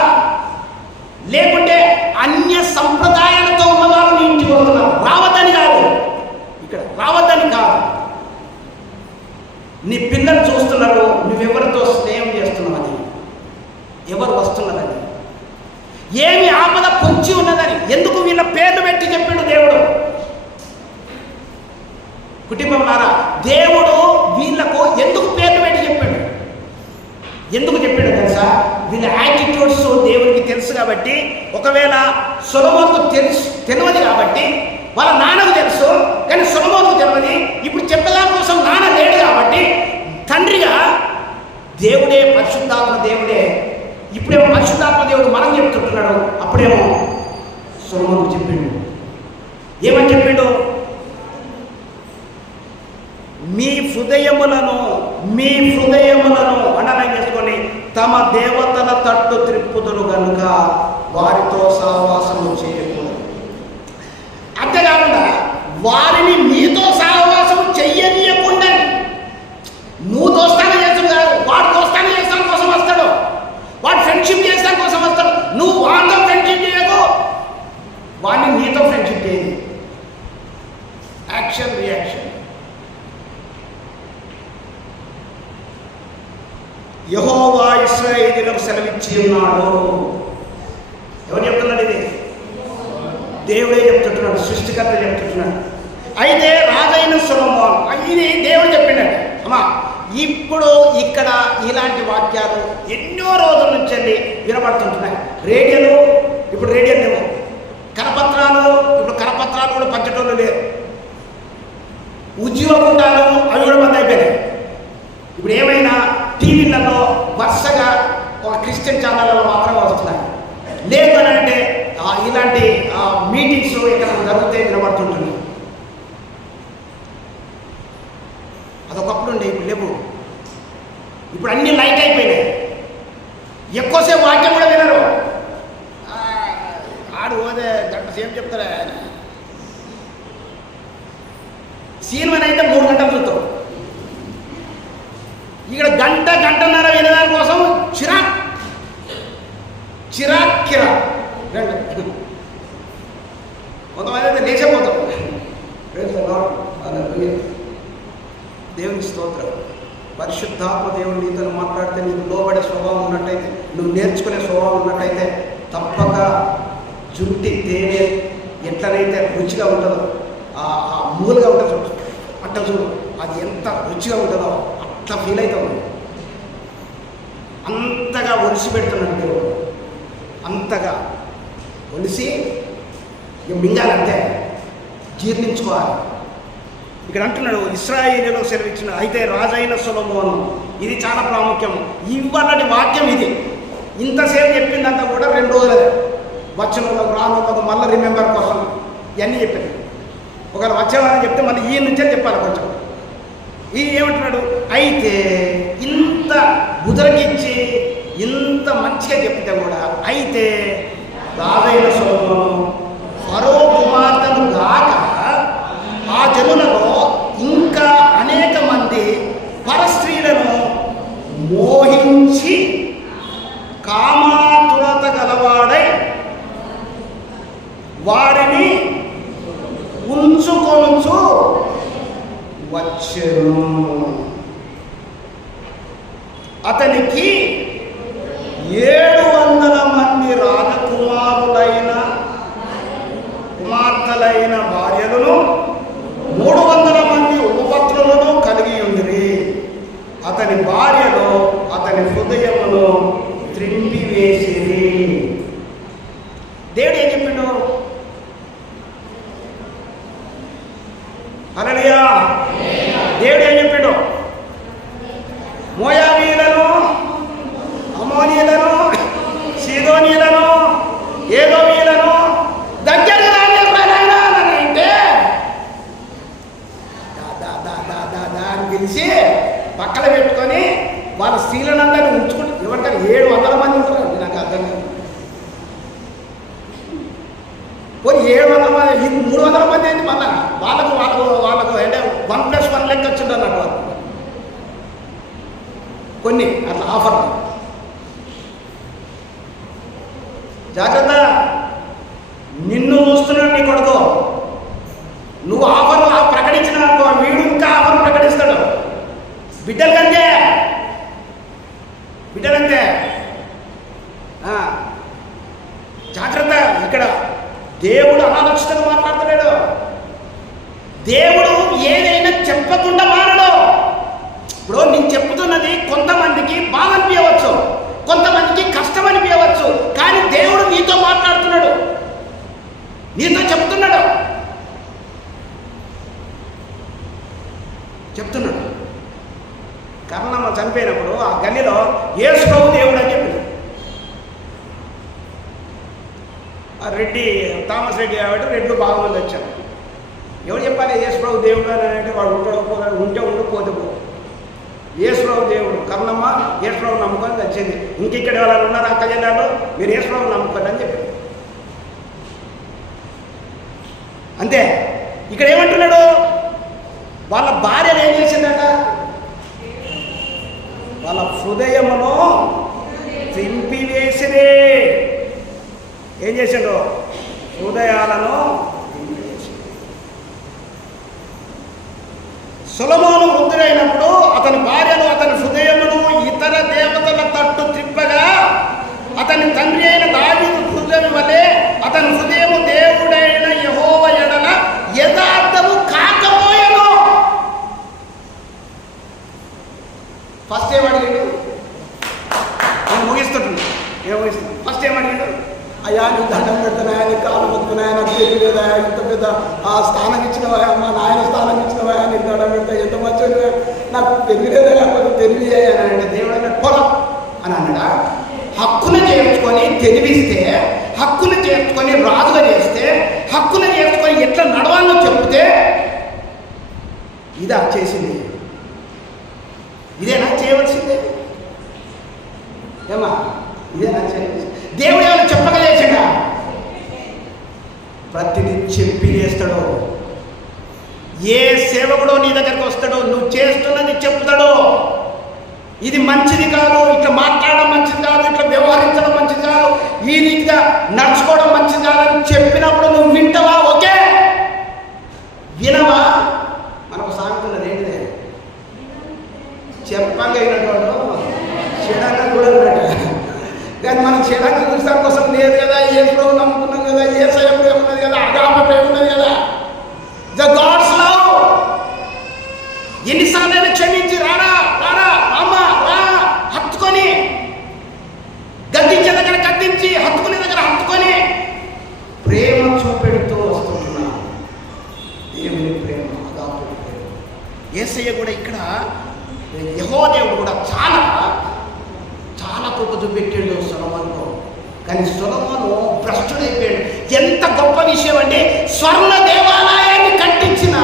లేకుంటే అన్య సంప్రదాయాలతో ఉన్నవాళ్ళు నీ ఇంటికి వస్తున్నారు? రావద్దని కాదు, ఇక్కడ రావద్దని కాదు. నీ పిల్లలు చూస్తున్నారు, నువ్వెవరితో స్నేహం చేస్తున్నావని, ఎవరు వస్తున్నారని, ఏమి ఆపద పొంచి ఉన్నదని. ఎందుకు వీళ్ళ పేర్లు పెట్టి చెప్పిండు దేవుడు? కుటుంబంలారా, దేవుడు వీళ్ళకు ఎందుకు పేర్లు పెట్టి చెప్పాడు? ఎందుకు చెప్పాడు తెలుసా? వీళ్ళ యాటిట్యూడ్స్ దేవునికి తెలుసు కాబట్టి. ఒకవేళ సొలొమోనుకు తెలియదు కాబట్టి, వాళ్ళ నాన్నకు తెలుసు కానీ సొలొమోనుకు తెలియదు. ఇప్పుడు చెప్పేదాని కోసం నాన్న లేడు కాబట్టి తండ్రిగా దేవుడే, పరిశుద్ధాత్మ దేవుడే. ఇప్పుడేమో పరిశుద్ధాత్మ దేవుడు మనం చెప్తుంటున్నాడు, అప్పుడేమో సొలొమోనుకు చెప్పిండు. ఏమని చెప్పిండు? మీ హృదయములను అండర్లైన్ చేసుకొని తమ దేవతల తట్టు త్రిప్పుదురు గనుక వారితో సహవాసము చేయకూడదు. అంతేకాకుండా వారిని మీతో సహవాసము చెయ్యనీయకుండా, నువ్వు దోస్తానం చేస్తాడు కాదు, వాడు దోస్తానం చేస్తాం కోసం వస్తాడు, వాడు ఫ్రెండ్షిప్ చేస్తాం కోసం వస్తాడు. నువ్వు వాడితో ఫ్రెండ్షిప్ చేయకు, వాడిని నీతో ఫ్రెండ్షిప్ చేయదు. Action reaction. యెహోవా ఇశ్రాయేలీయులకు సెలవిచ్చి ఉన్నాడు. ఎవరు చెప్తున్నాడు? ఇది దేవుడే చెప్తుంటున్నాడు, సృష్టికర్త చెప్తుంటున్నాడు. అయితే రాజైన సొలొమోన్, ఇది దేవుడు చెప్పినాడు. అమ్మా, ఇప్పుడు ఇక్కడ ఇలాంటి వాక్యాలు ఎన్నో రోజుల నుంచి వినబడుతుంటున్నాయి. ఇప్పుడు రేడియోలు లేవు, కరపత్రాలు కూడా పంచటోళ్ళు లేరు, ఉద్యోగుండాలు అవి కూడా బంద్ అయిపోయినాయి. ఇప్పుడు ఏమైనా టీవీలలో వరుసగా ఒక క్రిస్టియన్ ఛానళ్ళలో మాత్రమే వస్తున్నాయి. లేదు అని అంటే ఇలాంటి మీటింగ్స్ ఇక్కడ జరిగితే వినబడుతుంటుంది. అదొకప్పుడు ఉండే, ఇప్పుడు లేవు. ఇప్పుడు అన్ని లైట్ అయిపోయినాయి. ఎక్కువసేపు వాక్యం కూడా వినరు. ఆడు పోతే గంట సేపు చెప్తారా? సినిమాని అయితే 3 గంటలు చూస్తాం. ఇక్కడ గంటన్నర వినదాని కోసం చిరాక్ కొంతమంది అయితే లేచిపోతాం. దేవునికి స్తోత్రం. పరిశుద్ధాత్మ దేవుడు నీతో మాట్లాడితే నీకు లోబడే స్వభావం ఉన్నట్టయితే, నువ్వు నేర్చుకునే స్వభావం ఉన్నట్టయితే తప్పక జుట్టి తేనె ఎట్లనైతే రుచిగా ఉంటుందో, ఆ మూలుగా ఉంటుంది చూడు, అట్ట చూడు, అది ఎంత రుచిగా ఉంటుందో అట్లా ఫీల్ అవుతావు. అంతగా ఒలిసి పెడుతున్నాడు దేవుడు, అంతగా ఒలిసి మింగాలంటే జీర్ణించుకోవాలి. ఇక్కడ అంటున్నాడు ఇశ్రాయేలీయులకు సెలవిచ్చిన. అయితే రాజైన సొలొమోను, ఇది చాలా ప్రాముఖ్యం. ఇవ్వాలని వాక్యం ఇది. ఇంతసేపు చెప్పిందంతా కూడా 2 రోజులే. వచ్చిన వాళ్ళకు రాను వాళ్ళకు మళ్ళీ రిమెంబర్ కోసం ఇవన్నీ చెప్పింది. ఒకవేళ వచ్చేవాళ్ళని చెప్తే మళ్ళీ ఈ నుంచే చెప్పాలి కొంచెం. ఈ ఏమంటున్నాడు? అయితే ఇంత బుదరకిచ్చి ఇంత మంచిగా చెప్తే కూడా అయితే రాజైన సొలొమోను ఫరో కుమార్తెను గాక ఆ జనులలో ఇంకా అనేక మంది పరస్త్రీలను మోహించి కామాతురత గలవాడై వారిని ఉంచుకొనుచు వచ్చెను. అతనికి 700 మంది కుమార్తెలైన భార్యలను 300 మంది ఉపపత్నులను కలిగి ఉండిరి. అతని భార్యలో అతని హృదయమును త్రింపివేసిరి. దేవుడు ఏం చెప్పిండు? హల్లెలూయా. దేవుడు ఏం చెప్పిండు? మోయాబీయులను, అమోనీయులను, సీదోనీయులను, ఏదోమీయులను దగ్గరకు అంటే అని పిలిచి పక్కన పెట్టుకొని వాళ్ళ స్త్రీలనందరినీ ఉంచుకుంటే ఎవరికైనా 700 మంది ఉంటారు. నాకు అర్థం కాదు. పోనీ 700 మంది 300 మంది అయింది. మళ్ళా వాళ్ళకు అంటే 1+1 లెక్క వచ్చింది అన్నట్టు వాళ్ళు కొన్ని అట్లా ఆఫర్. జాగ్రత్త, నిన్ను చూస్తున్నాడు నీ కొడుకు. నువ్వు ఆఫర్ ప్రకటించిన వీడు ఇంకా ఆఫర్ ప్రకటిస్తాడు. బిడ్డలకంతే జాగ్రత్త. ఇక్కడ దేవుడు అనాలోచితంగా మాట్లాడుతున్నాడు. దేవుడు ఏదైనా చెప్పకుండా మారడు. ఇప్పుడు నేను చెప్తున్నది కొంతమందికి బాధ అనిపించవచ్చు, కొంతమందికి కష్టం అనిపించవచ్చు, కానీ దేవుడు నీతో మాట్లాడుతున్నాడు, నీతో చెప్తున్నాడు. కర్ణమ్మ చనిపోయినప్పుడు ఆ గల్లీలో యేసు ప్రభు దేవుడు అని చెప్పింది. ఆ రెడ్డి థామస్ రెడ్డి కాబట్టి రెడ్లు బాగా మంది వచ్చారు. ఎవరు చెప్పాలి యేసు ప్రభు దేవుడు అని అంటే వాడు ఉంటే ఉండు పోతే పో. యేసు ప్రభు దేవుడు. కర్ణమ్మ యేసు ప్రభు నమ్ముకొని వచ్చింది. ఇంకెక్కడ ఎవరైనా ఉన్నారు అక్క జిల్లాలో మీరు యేసు ప్రభు నమ్ముకోండి అని చెప్పింది. అంతే. ఇక్కడ ఏమంటున్నాడు? వాళ్ళ భార్యలు ఏం చేసిందట? వాళ్ళ హృదయమును త్రింపివేసిరే. ఏం చేసిండు? హృదయాలను త్రింపివేసి. సొలొమోను వృద్ధుడైనప్పుడు అతని భార్యలు అతని హృదయమును ఇతర దేవతల తట్టు త్రిప్పగా అతని తండ్రి అయిన దావీదు హృదయం వలె అతని హృదయము దేవుడైన యెహోవా ఎడల యథార్థము కాకపోయెను. ఫస్ట్ ఏం అడిగాడు? నేను ముగిస్తుంటున్నా. ఫస్ట్ ఏం అడిగాడు? అయ్యా నీకు దండం పెడుతున్నాయా, నీకు కాలు మొక్కుతున్నాయా, నాకు తెలియలేదా, ఇంత పెద్ద ఆ స్థానం ఇచ్చినవా, మా నాయన స్థానం ఇచ్చినవా, నీకు దండం పెడతా, ఎంత మంచిగా నాకు తెలియలేదా, లేకపోతే తెలియే అని అంటే దేవుడు అన్నాడు పొలం అని అన్నాడా? హక్కును చేర్చుకొని తెలివిస్తే, హక్కును చేర్చుకొని రాజుగా చేస్తే, హక్కును చేర్చుకొని ఎట్లా నడవాలో చెప్తే ఇదా చేసింది? ఇదేనా చేయవలసిందే? ఏమా ఇదేనా చేయవలసింది? దేవుడు ఏమైనా చెప్పక చేసాడా? ప్రతిదీ చెప్పి చేస్తాడు. ఏ సేవకుడో నీ దగ్గరికి వస్తాడో నువ్వు చేస్తున్నది చెప్తాడు. ఇది మంచిది కాదు, ఇట్లా మాట్లాడడం మంచిది కాదు, ఇట్లా వ్యవహరించడం మంచిది కాదు, ఈ రీతిగా నడుచుకోవడం మంచిది కాదని చెప్పినప్పుడు నువ్వు వింటావా? ఓకే. వినవా? మనకు సాగుతున్నది ఏంటిదే? చెప్పంగా అయినటువంటి చెడంగా కూడా ఉన్నట్టు. కానీ మనం చెడంగా చూసా కోసం లేదు కదా. ఏ ప్రభు నమ్ముకున్నాం కదా, ఏ సయ ప్రేమ ఉన్నది కదా, అగాప ప్రేమ ఉన్నది కదా. The God's love. ఎన్నిసార్లైనా క్షమించి రారా రారా అమ్మ రా హత్తుకొని, గద్దించే దగ్గర గద్దించి, హత్తుకునే దగ్గర హత్తుకొని ప్రేమ చూపెడుతూ వస్తున్నా. దేవుని ప్రేమ, అగాప ప్రేమ. యేసయ్య కూడా ఇక్కడ యెహోవా దేవుడు కూడా చాలా చాలా కృప చూపెట్టాడు సొలొమోనుకు. కానీ సొలొమోను భ్రష్టుడైపోయాడు. ఎంత గొప్ప విషయం అంటే స్వర్ణ దేవాలయాన్ని కట్టించిన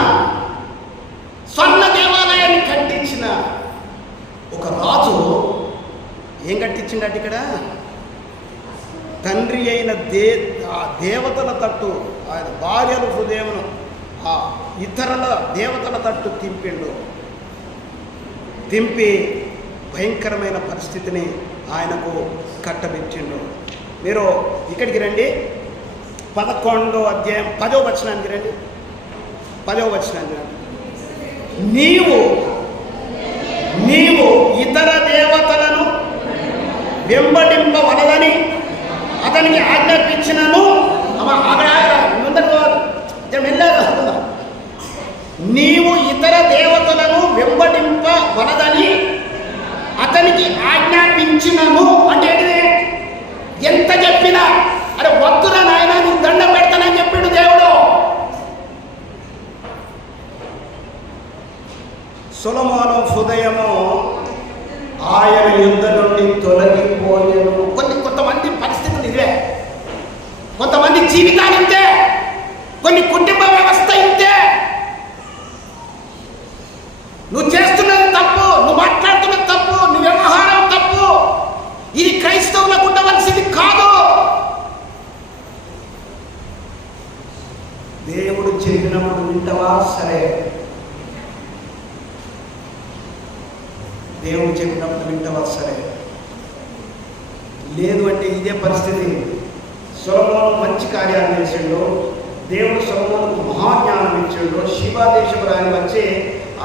ఒక రాజు ఏం కట్టించిండట ఇక్కడ? తండ్రి అయిన ఆ దేవతల తట్టు, ఆయన భార్యల హృదయమును ఆ ఇతరుల దేవతల తట్టు తింపి భయంకరమైన పరిస్థితిని ఆయనకు కట్టబెట్టిండు. మీరు ఇక్కడికి రండి, 11వ అధ్యాయం 10వ వచనానికి రండి. 10వ వచనానికి రండి. నీవు ఇతర దేవతలను వెంబడింపవలదని అతనికి ఆజ్ఞాపించినను. నీవు ఇతర దేవతలను వెంబడింపవలదని అతనికి ఆజ్ఞాపించినను అంటే ఎంత చెప్పినా అరే వద్దురా నాయన, నువ్వు దండం పెడతానని చెప్పిండు దేవుడు. సొలొమోను హృదయము ఆయన యుద్ధ నుండి తొలగిపోయేను. కొంతమంది పరిస్థితులు ఇవే, కొంతమంది జీవితాలు ఇంతే, కొన్ని కుటుంబ వ్యవస్థ ఇంతే. నువ్వు చేస్తున్నది తప్పు, నువ్వు మాట్లాడుతున్నది తప్పు, నీ వ్యవహారం తప్పు. ఇది క్రైస్తవులకు ఉండవలసింది కాదు. దేవుడు చెప్పినప్పుడు వింటవా? సరే, దేవుడు చెప్పినప్పుడు వింటవా? సరే. లేదు అంటే ఇదే పరిస్థితి. సొలొమోను మంచి కార్యాలు చేసిండు, దేవుడు సొలొమోనుకు మహాజ్ఞానం ఇచ్చిండు. శివాదేశపు రాని వచ్చి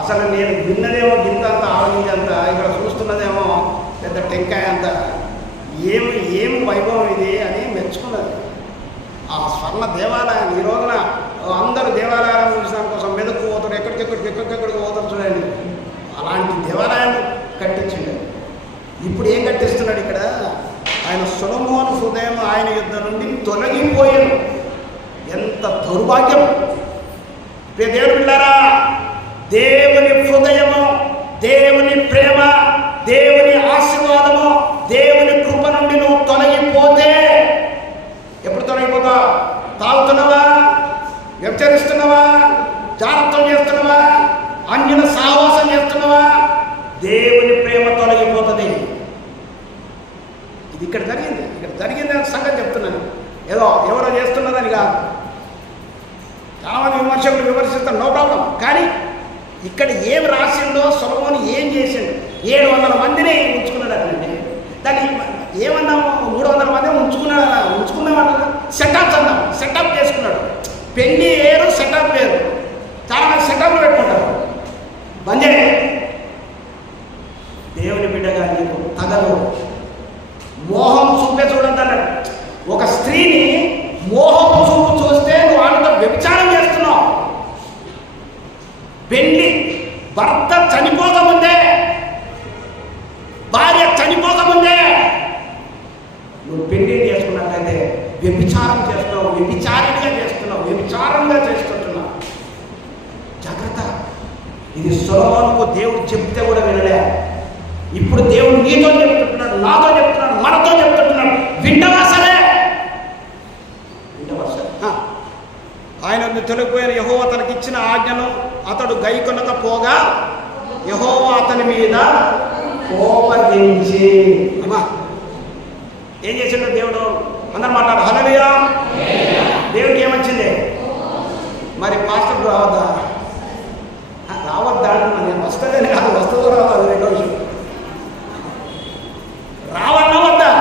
అసలు నేను విన్నదేమో గింతంత ఆలోచించంత, ఇక్కడ చూస్తున్నదేమో పెద్ద టెంకాయ అంత, ఏమి వైభవం ఇది అని మెచ్చుకున్నది. ఆ స్వర్ణ దేవాలయాన్ని ఈ రోజున అందరూ దేవాలయాలను చూసిన కోసం మెదక్కు పోతారు, ఎక్కడికెక్కడికి పోతారు చూడండి. అలాంటి దేవాలయాన్ని కట్టించిండు. ఇప్పుడు ఏం కట్టిస్తున్నాడు ఇక్కడ? ఆయన సొలొమోను హృదయం ఆయన యుద్ధ నుండి తొలగిపోయాడు. ఎంత దౌర్భాగ్యం! దేవుడు పిల్లారా, దేవుని హృదయము, దేవుని ప్రేమ, దేవుని ఆశీర్వాదము, దేవుని కృప నుండి నువ్వు తొలగిపోతే ఎప్పుడు తొలగిపోతావు? తాగుతున్నావా? వ్యభిచరిస్తున్నావా? జాగ్రత్తం చేస్తున్నావా? అన్యుల సహవాసం చేస్తున్నావా? దేవుని ప్రేమ తొలగిపోతుంది. ఇది ఇక్కడ జరిగింది సంగతి చెప్తున్నాను. ఏదో ఎవరో చేస్తున్నదని కాదు. చాలామంది విమర్శకులు విమర్శిస్తారు, నో ప్రాబ్లం. కానీ ఇక్కడ ఏం రాసిందో, సొలొమోను ఏం చేసిండు? 700 మందిని ఉంచుకున్నాడు అండి. దాన్ని ఏమన్నాము? 300 మందిని ఉంచుకున్నామన్నా సెటప్స్ అన్నాం. సెటప్ చేసుకున్నాడు. పెళ్లి వేరు, సెటప్ వేరు. చాలామంది సెటప్లు పెట్టుకుంటారు. బందే దేవుని బిడ్డగా నీకు తగదు. మోహం చూపే చూడద్దన్నాడు. ఒక స్త్రీని మోహం చూపు చూస్తే నువ్వు ఆమెతో వ్యభిచారం చేస్తున్నావు. పెళ్లి భర్త చనిపోకముందే, భార్య చనిపోకముందే నువ్వు పెళ్లి చేసుకున్నట్లయితే వ్యభిచారం చేస్తున్నావు, వ్యభిచారంగా చేస్తున్నావు. జాగ్రత్త. ఇది సొలొమోనుకు దేవుడు చెప్తే కూడా వినలే. ఇప్పుడు దేవుడు నీతో చెప్తున్నాడు, నాతో చెప్తున్నాడు, మనతో చెప్తున్నాడు. వింటవా? సరే. ఆయన తొలగిపోయిన యెహోవా తనకిచ్చిన ఆజ్ఞను అతడు గైకొనకపోగా యెహోవా అతని మీద కోపగించి ఏం చేసిండు దేవుడు? అందరూ మాట్లాడు హల్లెలూయా. దేవుడికి ఏమొచ్చింది? మరి పాస్టర్ రావద్దా నేను వస్తుందని కాదు, వస్తుందో రావాలి రెండో విషయం. రావన్నా వద్దా?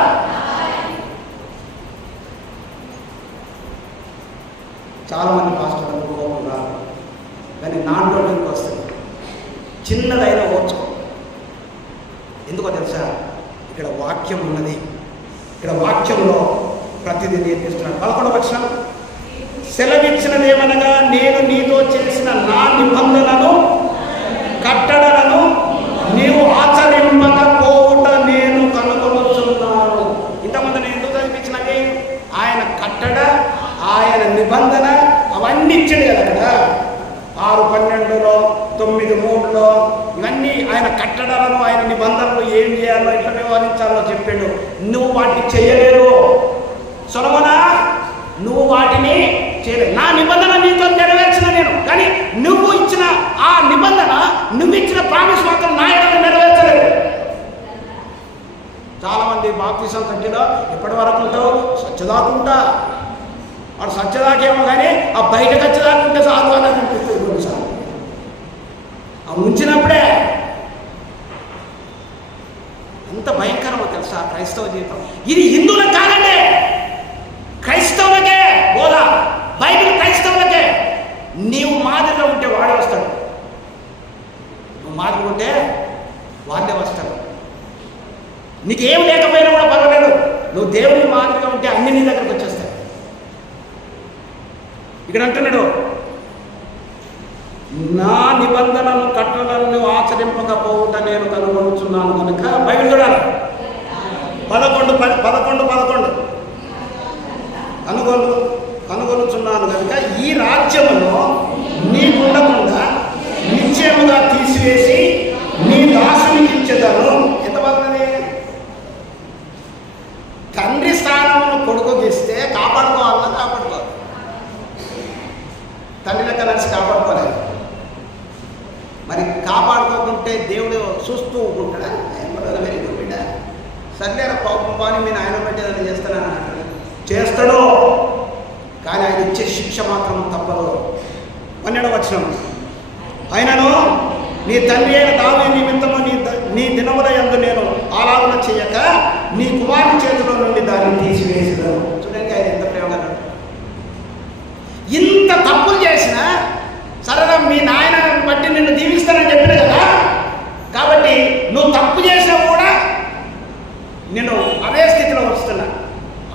చాలామంది పాస్టర్లు కోపం రాదు, కానీ నాన్నోళ్ళకి వస్తుంది. చిన్నదైనా ఓర్చుకో. ఎందుకో తెలుసా? ఇక్కడ వాక్యం ఉన్నది. ఇక్కడ వాక్యంలో ప్రతిదీ నేర్పిస్తున్నాడు. 11వ వచనం, సెలవిచ్చినదేమనగా నేను నీతో చేసిన నా నిబంధనను కట్టడలను నీవు ఆచరింపకపోవుట నేను కనుగొనుచున్నాను. ఇంతకుముందు నేను ఎందుకు చదివించినవి? ఆయన కట్టడ, ఆయన నిబంధన అవన్నీ ఇచ్చాడు కదా. అక్కడ 6:12లో 9:3లో ఇవన్నీ ఆయన కట్టడాలను, ఆయన నిబంధనలు ఏం చేయాలో, ఎట్లా వ్యవహరించాలో చెప్పాడు. నువ్వు వాటిని చేయలేరు సొలొమోనా, నువ్వు వాటిని చేయలేదు. నా నిబంధన నీతో నెరవేర్చిన నేను, కానీ నువ్వు ఇచ్చిన ఆ నిబంధన, నువ్వు ఇచ్చిన ప్రామిస్ మాత్రం నా ఎడల నెరవేర్చలేదు. చాలా బాప్తీసం కట్టిలో ఎప్పటి వరకు ఉంటావు? సత్యదాకుంటా. వాడు సత్యదాకేమో కానీ ఆ బయటకు వచ్చేదాకుంటే చాలు అని అనిపిస్తుంది కొన్నిసార్లు. ఆ ఉంచినప్పుడే ఎంత భయంకరమో తెలుసా క్రైస్తవ జీవితం. ఇది హిందువులకు కాదండి, క్రైస్తవులకే బోధ. బైబిల్ క్రైస్తవులకే. నీవు మాదిరిగా ఉంటే వాడే వస్తాడు, నువ్వు మాదిరిగా ఉంటే వాళ్ళే వస్తాడు. నీకేం లేకపోయినా కూడా పర్వాలేదు, నువ్వు దేవుని మాదిరిగా ఉంటే అన్ని నీ దగ్గరకు వచ్చేస్తాయి. ఇక్కడ అంటున్నాడు, నా నిబంధనలు కట్టడలను ఆచరింపకపోవుట నేను కనుగొనుచున్నాను కనుక. బైబిల్ చూడాలి 11:11 కనుగొనుచున్నాను కనుక ఈ రాజ్యమును నీకుండకుండా నిశ్చయముగా తీసివేసి నీ దాసునికి ఇచ్చేదను. ఎంత బాగుంది. తండ్రి స్థానమును కొడుకుకి ఇస్తే కాపాడుకోవాలన్నా కాపాడుకోవాలి. తండ్రి లెక్క నడిచి కాపాడుకోలేదు. మరి కాపాడుకోకుంటే దేవుడు చూస్తూ ఉంటాడా? వెరీ గుడ్ బిడ్డ, సర్లేరా పాపం పాని మీ ఆయన పెట్టేదని చేస్తానని అంటాడు. చేస్తాడు, కానీ ఆయన ఇచ్చే శిక్ష మాత్రం తప్పదు. 12వ వచనం, అయినను నీ తండ్రి అయిన దావీదు నిమిత్తము నీ దినముల యందు నేను ఆరాధన చేయక నీ కుమారుని చేతిలో నుండి దాన్ని తీసివేసేదను. చూడండి ఆయన ఎంత ప్రేమగా. ఇంత తప్పులు చేసినా సరేనా, మీ నాయన బట్టి నిన్ను దీవిస్తానని చెప్పిన కదా, కాబట్టి నువ్వు తప్పు చేసినా కూడా నేను అదే స్థితిలో వస్తున్నా.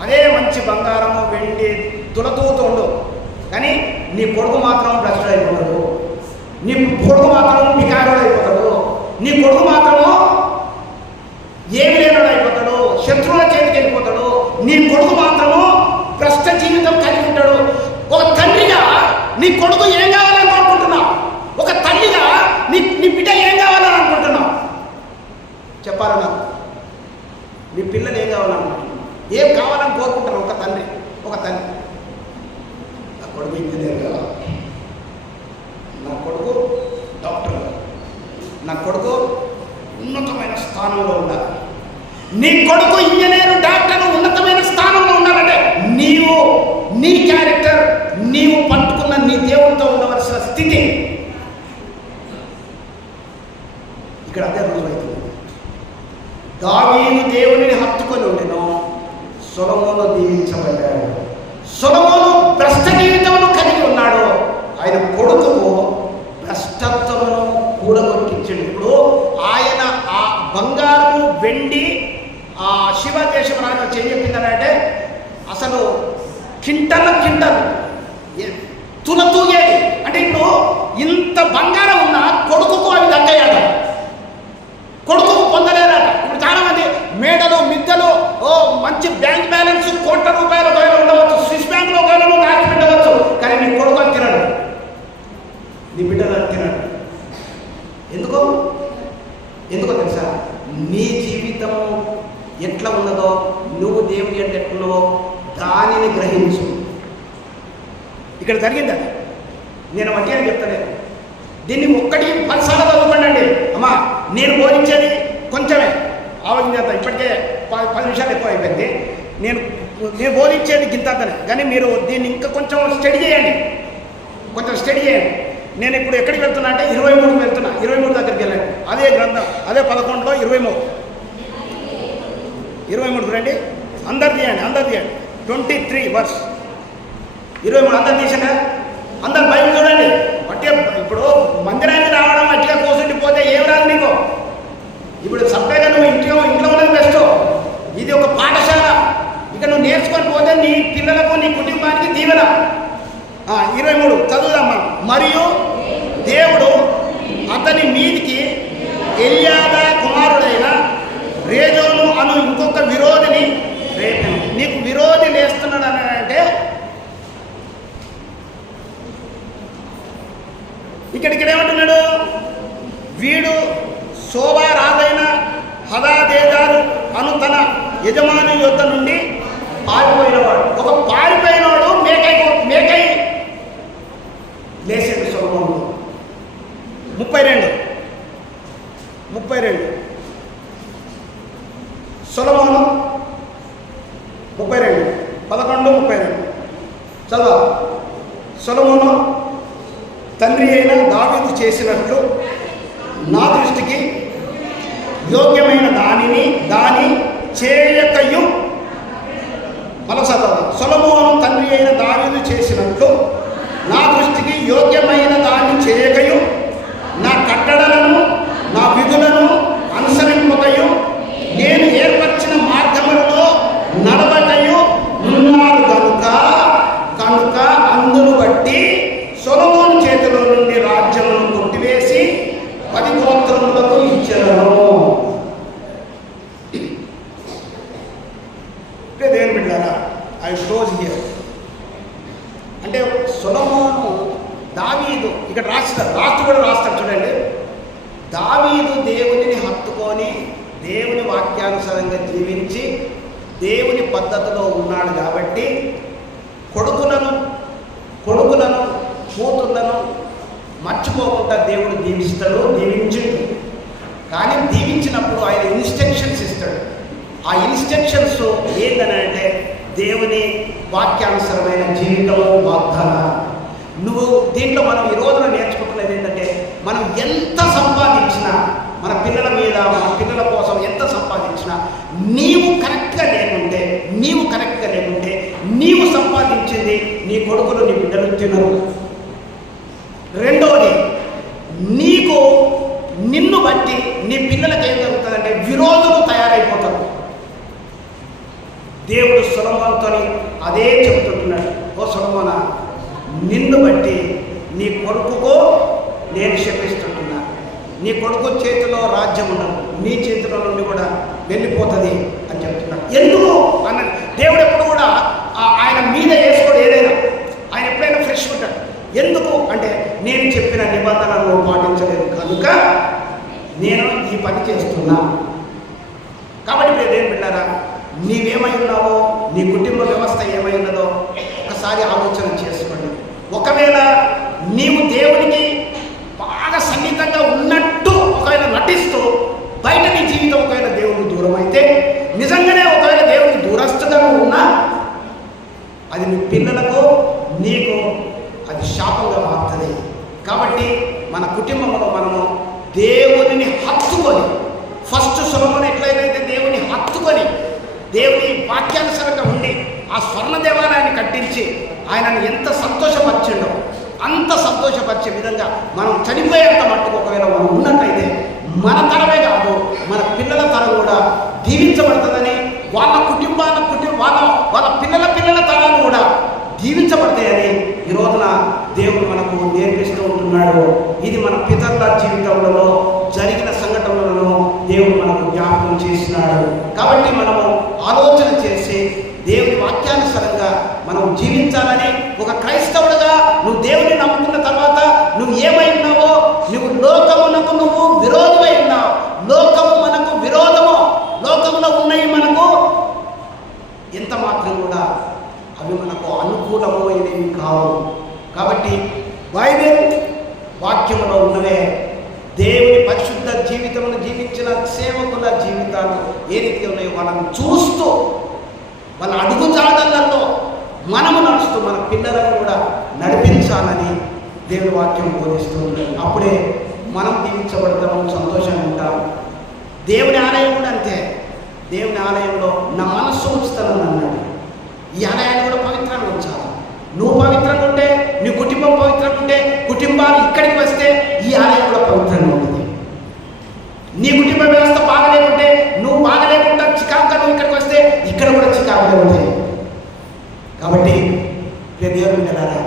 అదే మంచి బంగారము వెండి తులతూతూ ఉండు, కానీ నీ కొడుకు మాత్రం భ్రష్టుడు అయిపోతాడు, నీ కొడుకు మాత్రం వికారుడు అయిపోతాడు, నీ కొడుకు మాత్రము ఏమి లేనుడు అయిపోతాడు, శత్రువుల చేతికి వెళ్ళిపోతాడు, నీ కొడుకు మాత్రము భ్రష్ట జీవితం కలిగి ఉంటాడు. ఒక తండ్రిగా నీ కొడుకు ఏం కావాలని కోరుకుంటున్నావు? ఒక తల్లిగా నీ బిడ్డ ఏం కావాలని అనుకుంటున్నావు? చెప్పాలి నాకు. నీ పిల్లలు ఏం కావాలనుకుంటున్నావు? ఏం కావాలని కోరుకుంటారు ఒక తల్లి? నా కొడుకు ఇంజనీర్ కావాలి, నా కొడుకు డాక్టర్ కావాలి, నా కొడుకు ఉన్నతమైన స్థానంలో ఉండాలి. నీ కొడుకు ఇంజనీరు డాక్టర్ ఉన్నతమైన స్థానంలో ఉండాలంటే నీ క్యారెక్టర్, నీవు పట్టుకున్న నీ దేవునితో ఉండవలసిన స్థితి ఇక్కడ అదే రుజువైతుంది. దావీదు దేవునిని హత్తుకొని ఉండెను, సొలొమోను దీవించబడ్డాడు. సొలొమోను భ్రష్ట జీవితమును కలిగి ఉన్నాడు, ఆయన కొడుకుకు భ్రష్టత్వమును కూడగొట్టించాడు. ఇప్పుడు ఆయన ఆ బంగారము వెండి ఆ శివదేశం రాజు చెప్పిందనంటే అసలు కింటల్ తులతూగేది. అంటే ఇప్పుడు ఇంత బంగారం ఉన్న కొడుకుకు అవి తగ్గయ్యాడు, కొడుకుకు పొందలేదట. ఇప్పుడు చాలా మంది మేడలు మిద్దెలు, మంచి బ్యాంక్ బ్యాలెన్స్ కోట్ల రూపాయల గోయలు ఉండవచ్చు, స్విస్ బ్యాంకులో గోయలను దాచి పెట్టవచ్చు, కానీ నీ కొడుకు అది తినడు, నీ బిడ్డలు అది తినడు. ఎందుకో తెలుసా? నీ జీవితం ఎట్లా ఉన్నదో, నువ్వు దేవుని అంటే ఎట్లున్నావో దానిని గ్రహించు. ఇక్కడ జరిగింది. నేను వడ్డీ అని చెప్తలేదు, దీన్ని 1-10 సార్లు చదువుకోండి. అమ్మా నేను బోధించేది కొంచెమే ఆలోచించేంత, ఇప్పటికే 10 నిమిషాలు ఎక్కువ అయిపోయింది. నేను బోధించేది గింతంతనే, కానీ మీరు దీన్ని ఇంకా కొంచెం స్టడీ చేయండి. నేను ఇప్పుడు ఎక్కడికి వెళ్తున్నా అంటే 23కి వెళ్తున్నా. 23 దగ్గరికి వెళ్ళండి. అదే గ్రంథం, అదే 11లో 23 రండి. అందరు తీయండి. 23 వర్స్ 23 అందరు తీసాక అందరు బైబిల్ చూడండి. బట్టి ఇప్పుడు మందిరానికి రావడం మట్టిగా కూర్చుండి పోతే ఏం రాదు నీకు. ఇప్పుడు సపరేట్గా నువ్వు ఇంట్లో ఉన్నది బెస్ట్. ఇది ఒక పాఠశాల, ఇక నువ్వు నేర్చుకొని పోతే నీ పిల్లలకు నీ కుటుంబానికి దీవెన. 23 చదువుదామా. మరియు దేవుడు అతని మీదికి ఎల్యాదా కుమారుడైన రేజోను అను ఇంకొక విరోధిని రేపాను. నీకు విరోధి లేస్తున్నాడు అని అంటే ఇక్కడ ఏమంటున్నాడు? వీడు శోభారాధైన హదాదేదారు అను తన యజమాని యొద్ద నుండి పారిపోయినవాడు. ఒక పారిపోయినవాడు మేకై లేచాడు సొలొమోను. 32 సొలొమోను 32, 11, 32 చదువు. సొలొమోను తండ్రి అయిన దావీదు చేసినట్లు నా దృష్టికి యోగ్యమైన దాని చేయకయు. మరోసారి సొలొమోను తండ్రి అయిన దావీదు చేసినట్లు నా దృష్టికి యోగ్యమైన దాన్ని చేయకయు, నా కట్టడలను నా విధులను అనుసరింపకయు, నేను ఏర్పరిచిన మార్గములలో నడవకయు ఉన్నారు కనుక అందును బట్టి సొలొమోను చేతిలో నుండి రాజ్యమును కొట్టివేసి 10 గోత్రములకు ఇచ్చెదను. దేవుని బిడ్డలారా, ఐ క్లోజ్ హియర్. అంటే సొలొమోను దావీదు ఇక్కడ రాస్తూ కూడా రాస్తాడు చూడండి. దావీదు దేవునిని హత్తుకొని దేవుని వాక్యానుసారంగా జీవించి దేవుని పద్ధతిలో ఉన్నాడు కాబట్టి కొడుకులను కూతుళ్ళను మర్చిపోకుండా దేవుడు దీవించిండు. కానీ దీవించినప్పుడు ఆయన ఇన్స్ట్రక్షన్స్ ఇస్తాడు. ఆ ఇన్స్ట్రక్షన్స్ ఏంటంటే దేవుని వాక్యానుసరమైన జీవితంలో వాగ్దానం. నువ్వు దీంట్లో మనం ఈ రోజున నేర్చుకుంటున్నది ఏంటంటే, మనం ఎంత సంపాదించినా మన పిల్లల మీద, మన పిల్లల కోసం ఎంత సంపాదించినా నీవు కరెక్ట్గా లేకుంటే నీవు సంపాదించింది నీ కొడుకులు నీ బిడ్డలు తినరు. రెండవది, నిన్ను బట్టి నీ పిల్లలకి ఏం జరుగుతుందంటే విరోధులు తయారైపోతారు. దేవుడు సొలొమోనుతో అదే చెబుతుంటున్నాడు. ఓ సొలొమోనా, నిన్ను బట్టి నీ కొడుకుకో నేను శపిస్తుంటున్నా. నీ కొడుకు చేతిలో రాజ్యం ఉండదు, నీ చేతిలో నుండి కూడా వెళ్ళిపోతుంది అని చెప్తున్నాడు. ఎందుకు అన్న దేవుడు ఎప్పుడు కూడా ఆయన మీద వేసుకోడు. ఏదైనా ఆయన ఎప్పుడైనా ఫ్రెష్ ఉంటాడు. ఎందుకు అంటే, నేను చెప్పిన నిబంధనలు పాటించలేదు కనుక నేను ఈ పని చేస్తున్నా. కాబట్టి దేవుని బిడ్డలారా, నీవేమై ఉన్నావో, నీ కుటుంబ వ్యవస్థ ఏమై ఉన్నదో ఒకసారి ఆలోచన చేసుకోండి. ఒకవేళ నీవు దేవునికి బాగా సన్నిహితంగా ఉన్నట్టు ఒకవేళ నటిస్తూ బయట నీ జీవితం ఒకవేళ దేవునికి దూరం అయితే, నిజంగానే ఒకవేళ దేవునికి దూరస్తుగా ఉన్నా, అది నీ పిల్లలకు నీకు అది శాపంగా మారుతుంది. కాబట్టి మన కుటుంబంలో మనము దేవుని హత్తుకొని, ఫస్ట్ సొలొమోను ఎట్లయితే దేవుని హత్తుకొని దేవుని వాక్యానుసారంగా ఉండి ఆ స్వర్ణ దేవాలయాన్ని కట్టించి ఆయనను ఎంత సంతోషపరిచిండో అంత సంతోషపరిచే విధంగా మనం చనిపోయేంత మట్టుకు ఒకవేళ మనం ఉన్నట్టయితే మన తరమే కాదు, మన పిల్లల తరం కూడా దీవించబడుతుందని, వాళ్ళ వాళ్ళ పిల్లల తరాలు కూడా దీవించబడతాయని ఈ రోజున దేవుడు మనకు నేర్పిస్తూ ఉంటున్నాడు. ఇది మన పితరుల జీవితంలో జరిగిన సంఘటనలను దేవుడు మనకు జ్ఞాపకం చేసినాడు. కాబట్టి మనము ఆలోచన చేసి దేవుని వాక్యానుసారంగా మనం జీవించాలని, ఒక క్రైస్తవుడుగా నువ్వు దేవుని నమ్ముకున్న తర్వాత నువ్వు ఏమై ఉన్నావో, లోకమునకు నువ్వు విరోధమై ఉన్నావు. లోకము మనకు విరోధము, లోకములో ఉన్నాయి మనకు ఎంత మాత్రం కూడా అవి మనకు అనుకూలమైనవి కావు. కాబట్టి బైబిల్ వాక్యములో ఉన్నవే దేవుని పరిశుద్ధ జీవితమును జీవించిన సేవకుల జీవితాలు ఏ రీతిగా ఉన్నాయో వాళ్ళని చూస్తూ, వాళ్ళ అడుగుజాడలలో మనము నడుస్తూ మన పిల్లలను కూడా నడిపించాలని దేవుని వాక్యం బోధిస్తుంది. అప్పుడే మనం దీవించబడతాము, సంతోషంగా ఉంటాము. దేవుని ఆలయం కూడా అంతే. దేవుని ఆలయంలో నా మనస్సు ఉంచుతానని అన్నాడు. ఈ ఆలయాన్ని కూడా పవిత్రంగా ఉంచాలి. నువ్వు పవిత్రంగా ఉంటే, నీ కుటుంబం పవిత్రంగా ఉంటే, కుటుంబాలు ఇక్కడికి వస్తే ఈ ఆలయం కూడా పవిత్రంగా ఉంటుంది. నీ కుటుంబ వ్యవస్థ బాగలేకుంటే, నువ్వు బాగలేకుండా చికాకుగా నువ్వు ఇక్కడికి వస్తే ఇక్కడ కూడా చికాకుగా ఉంటాయి. కాబట్టి దేవుని బిడ్డలారా,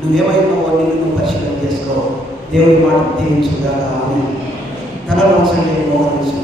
నువ్వేమైనావో నువ్వు పరిశీలన చేసుకో. దేవుని మాట దీవించుగా. ఆమె తన మనసు మోహరించు.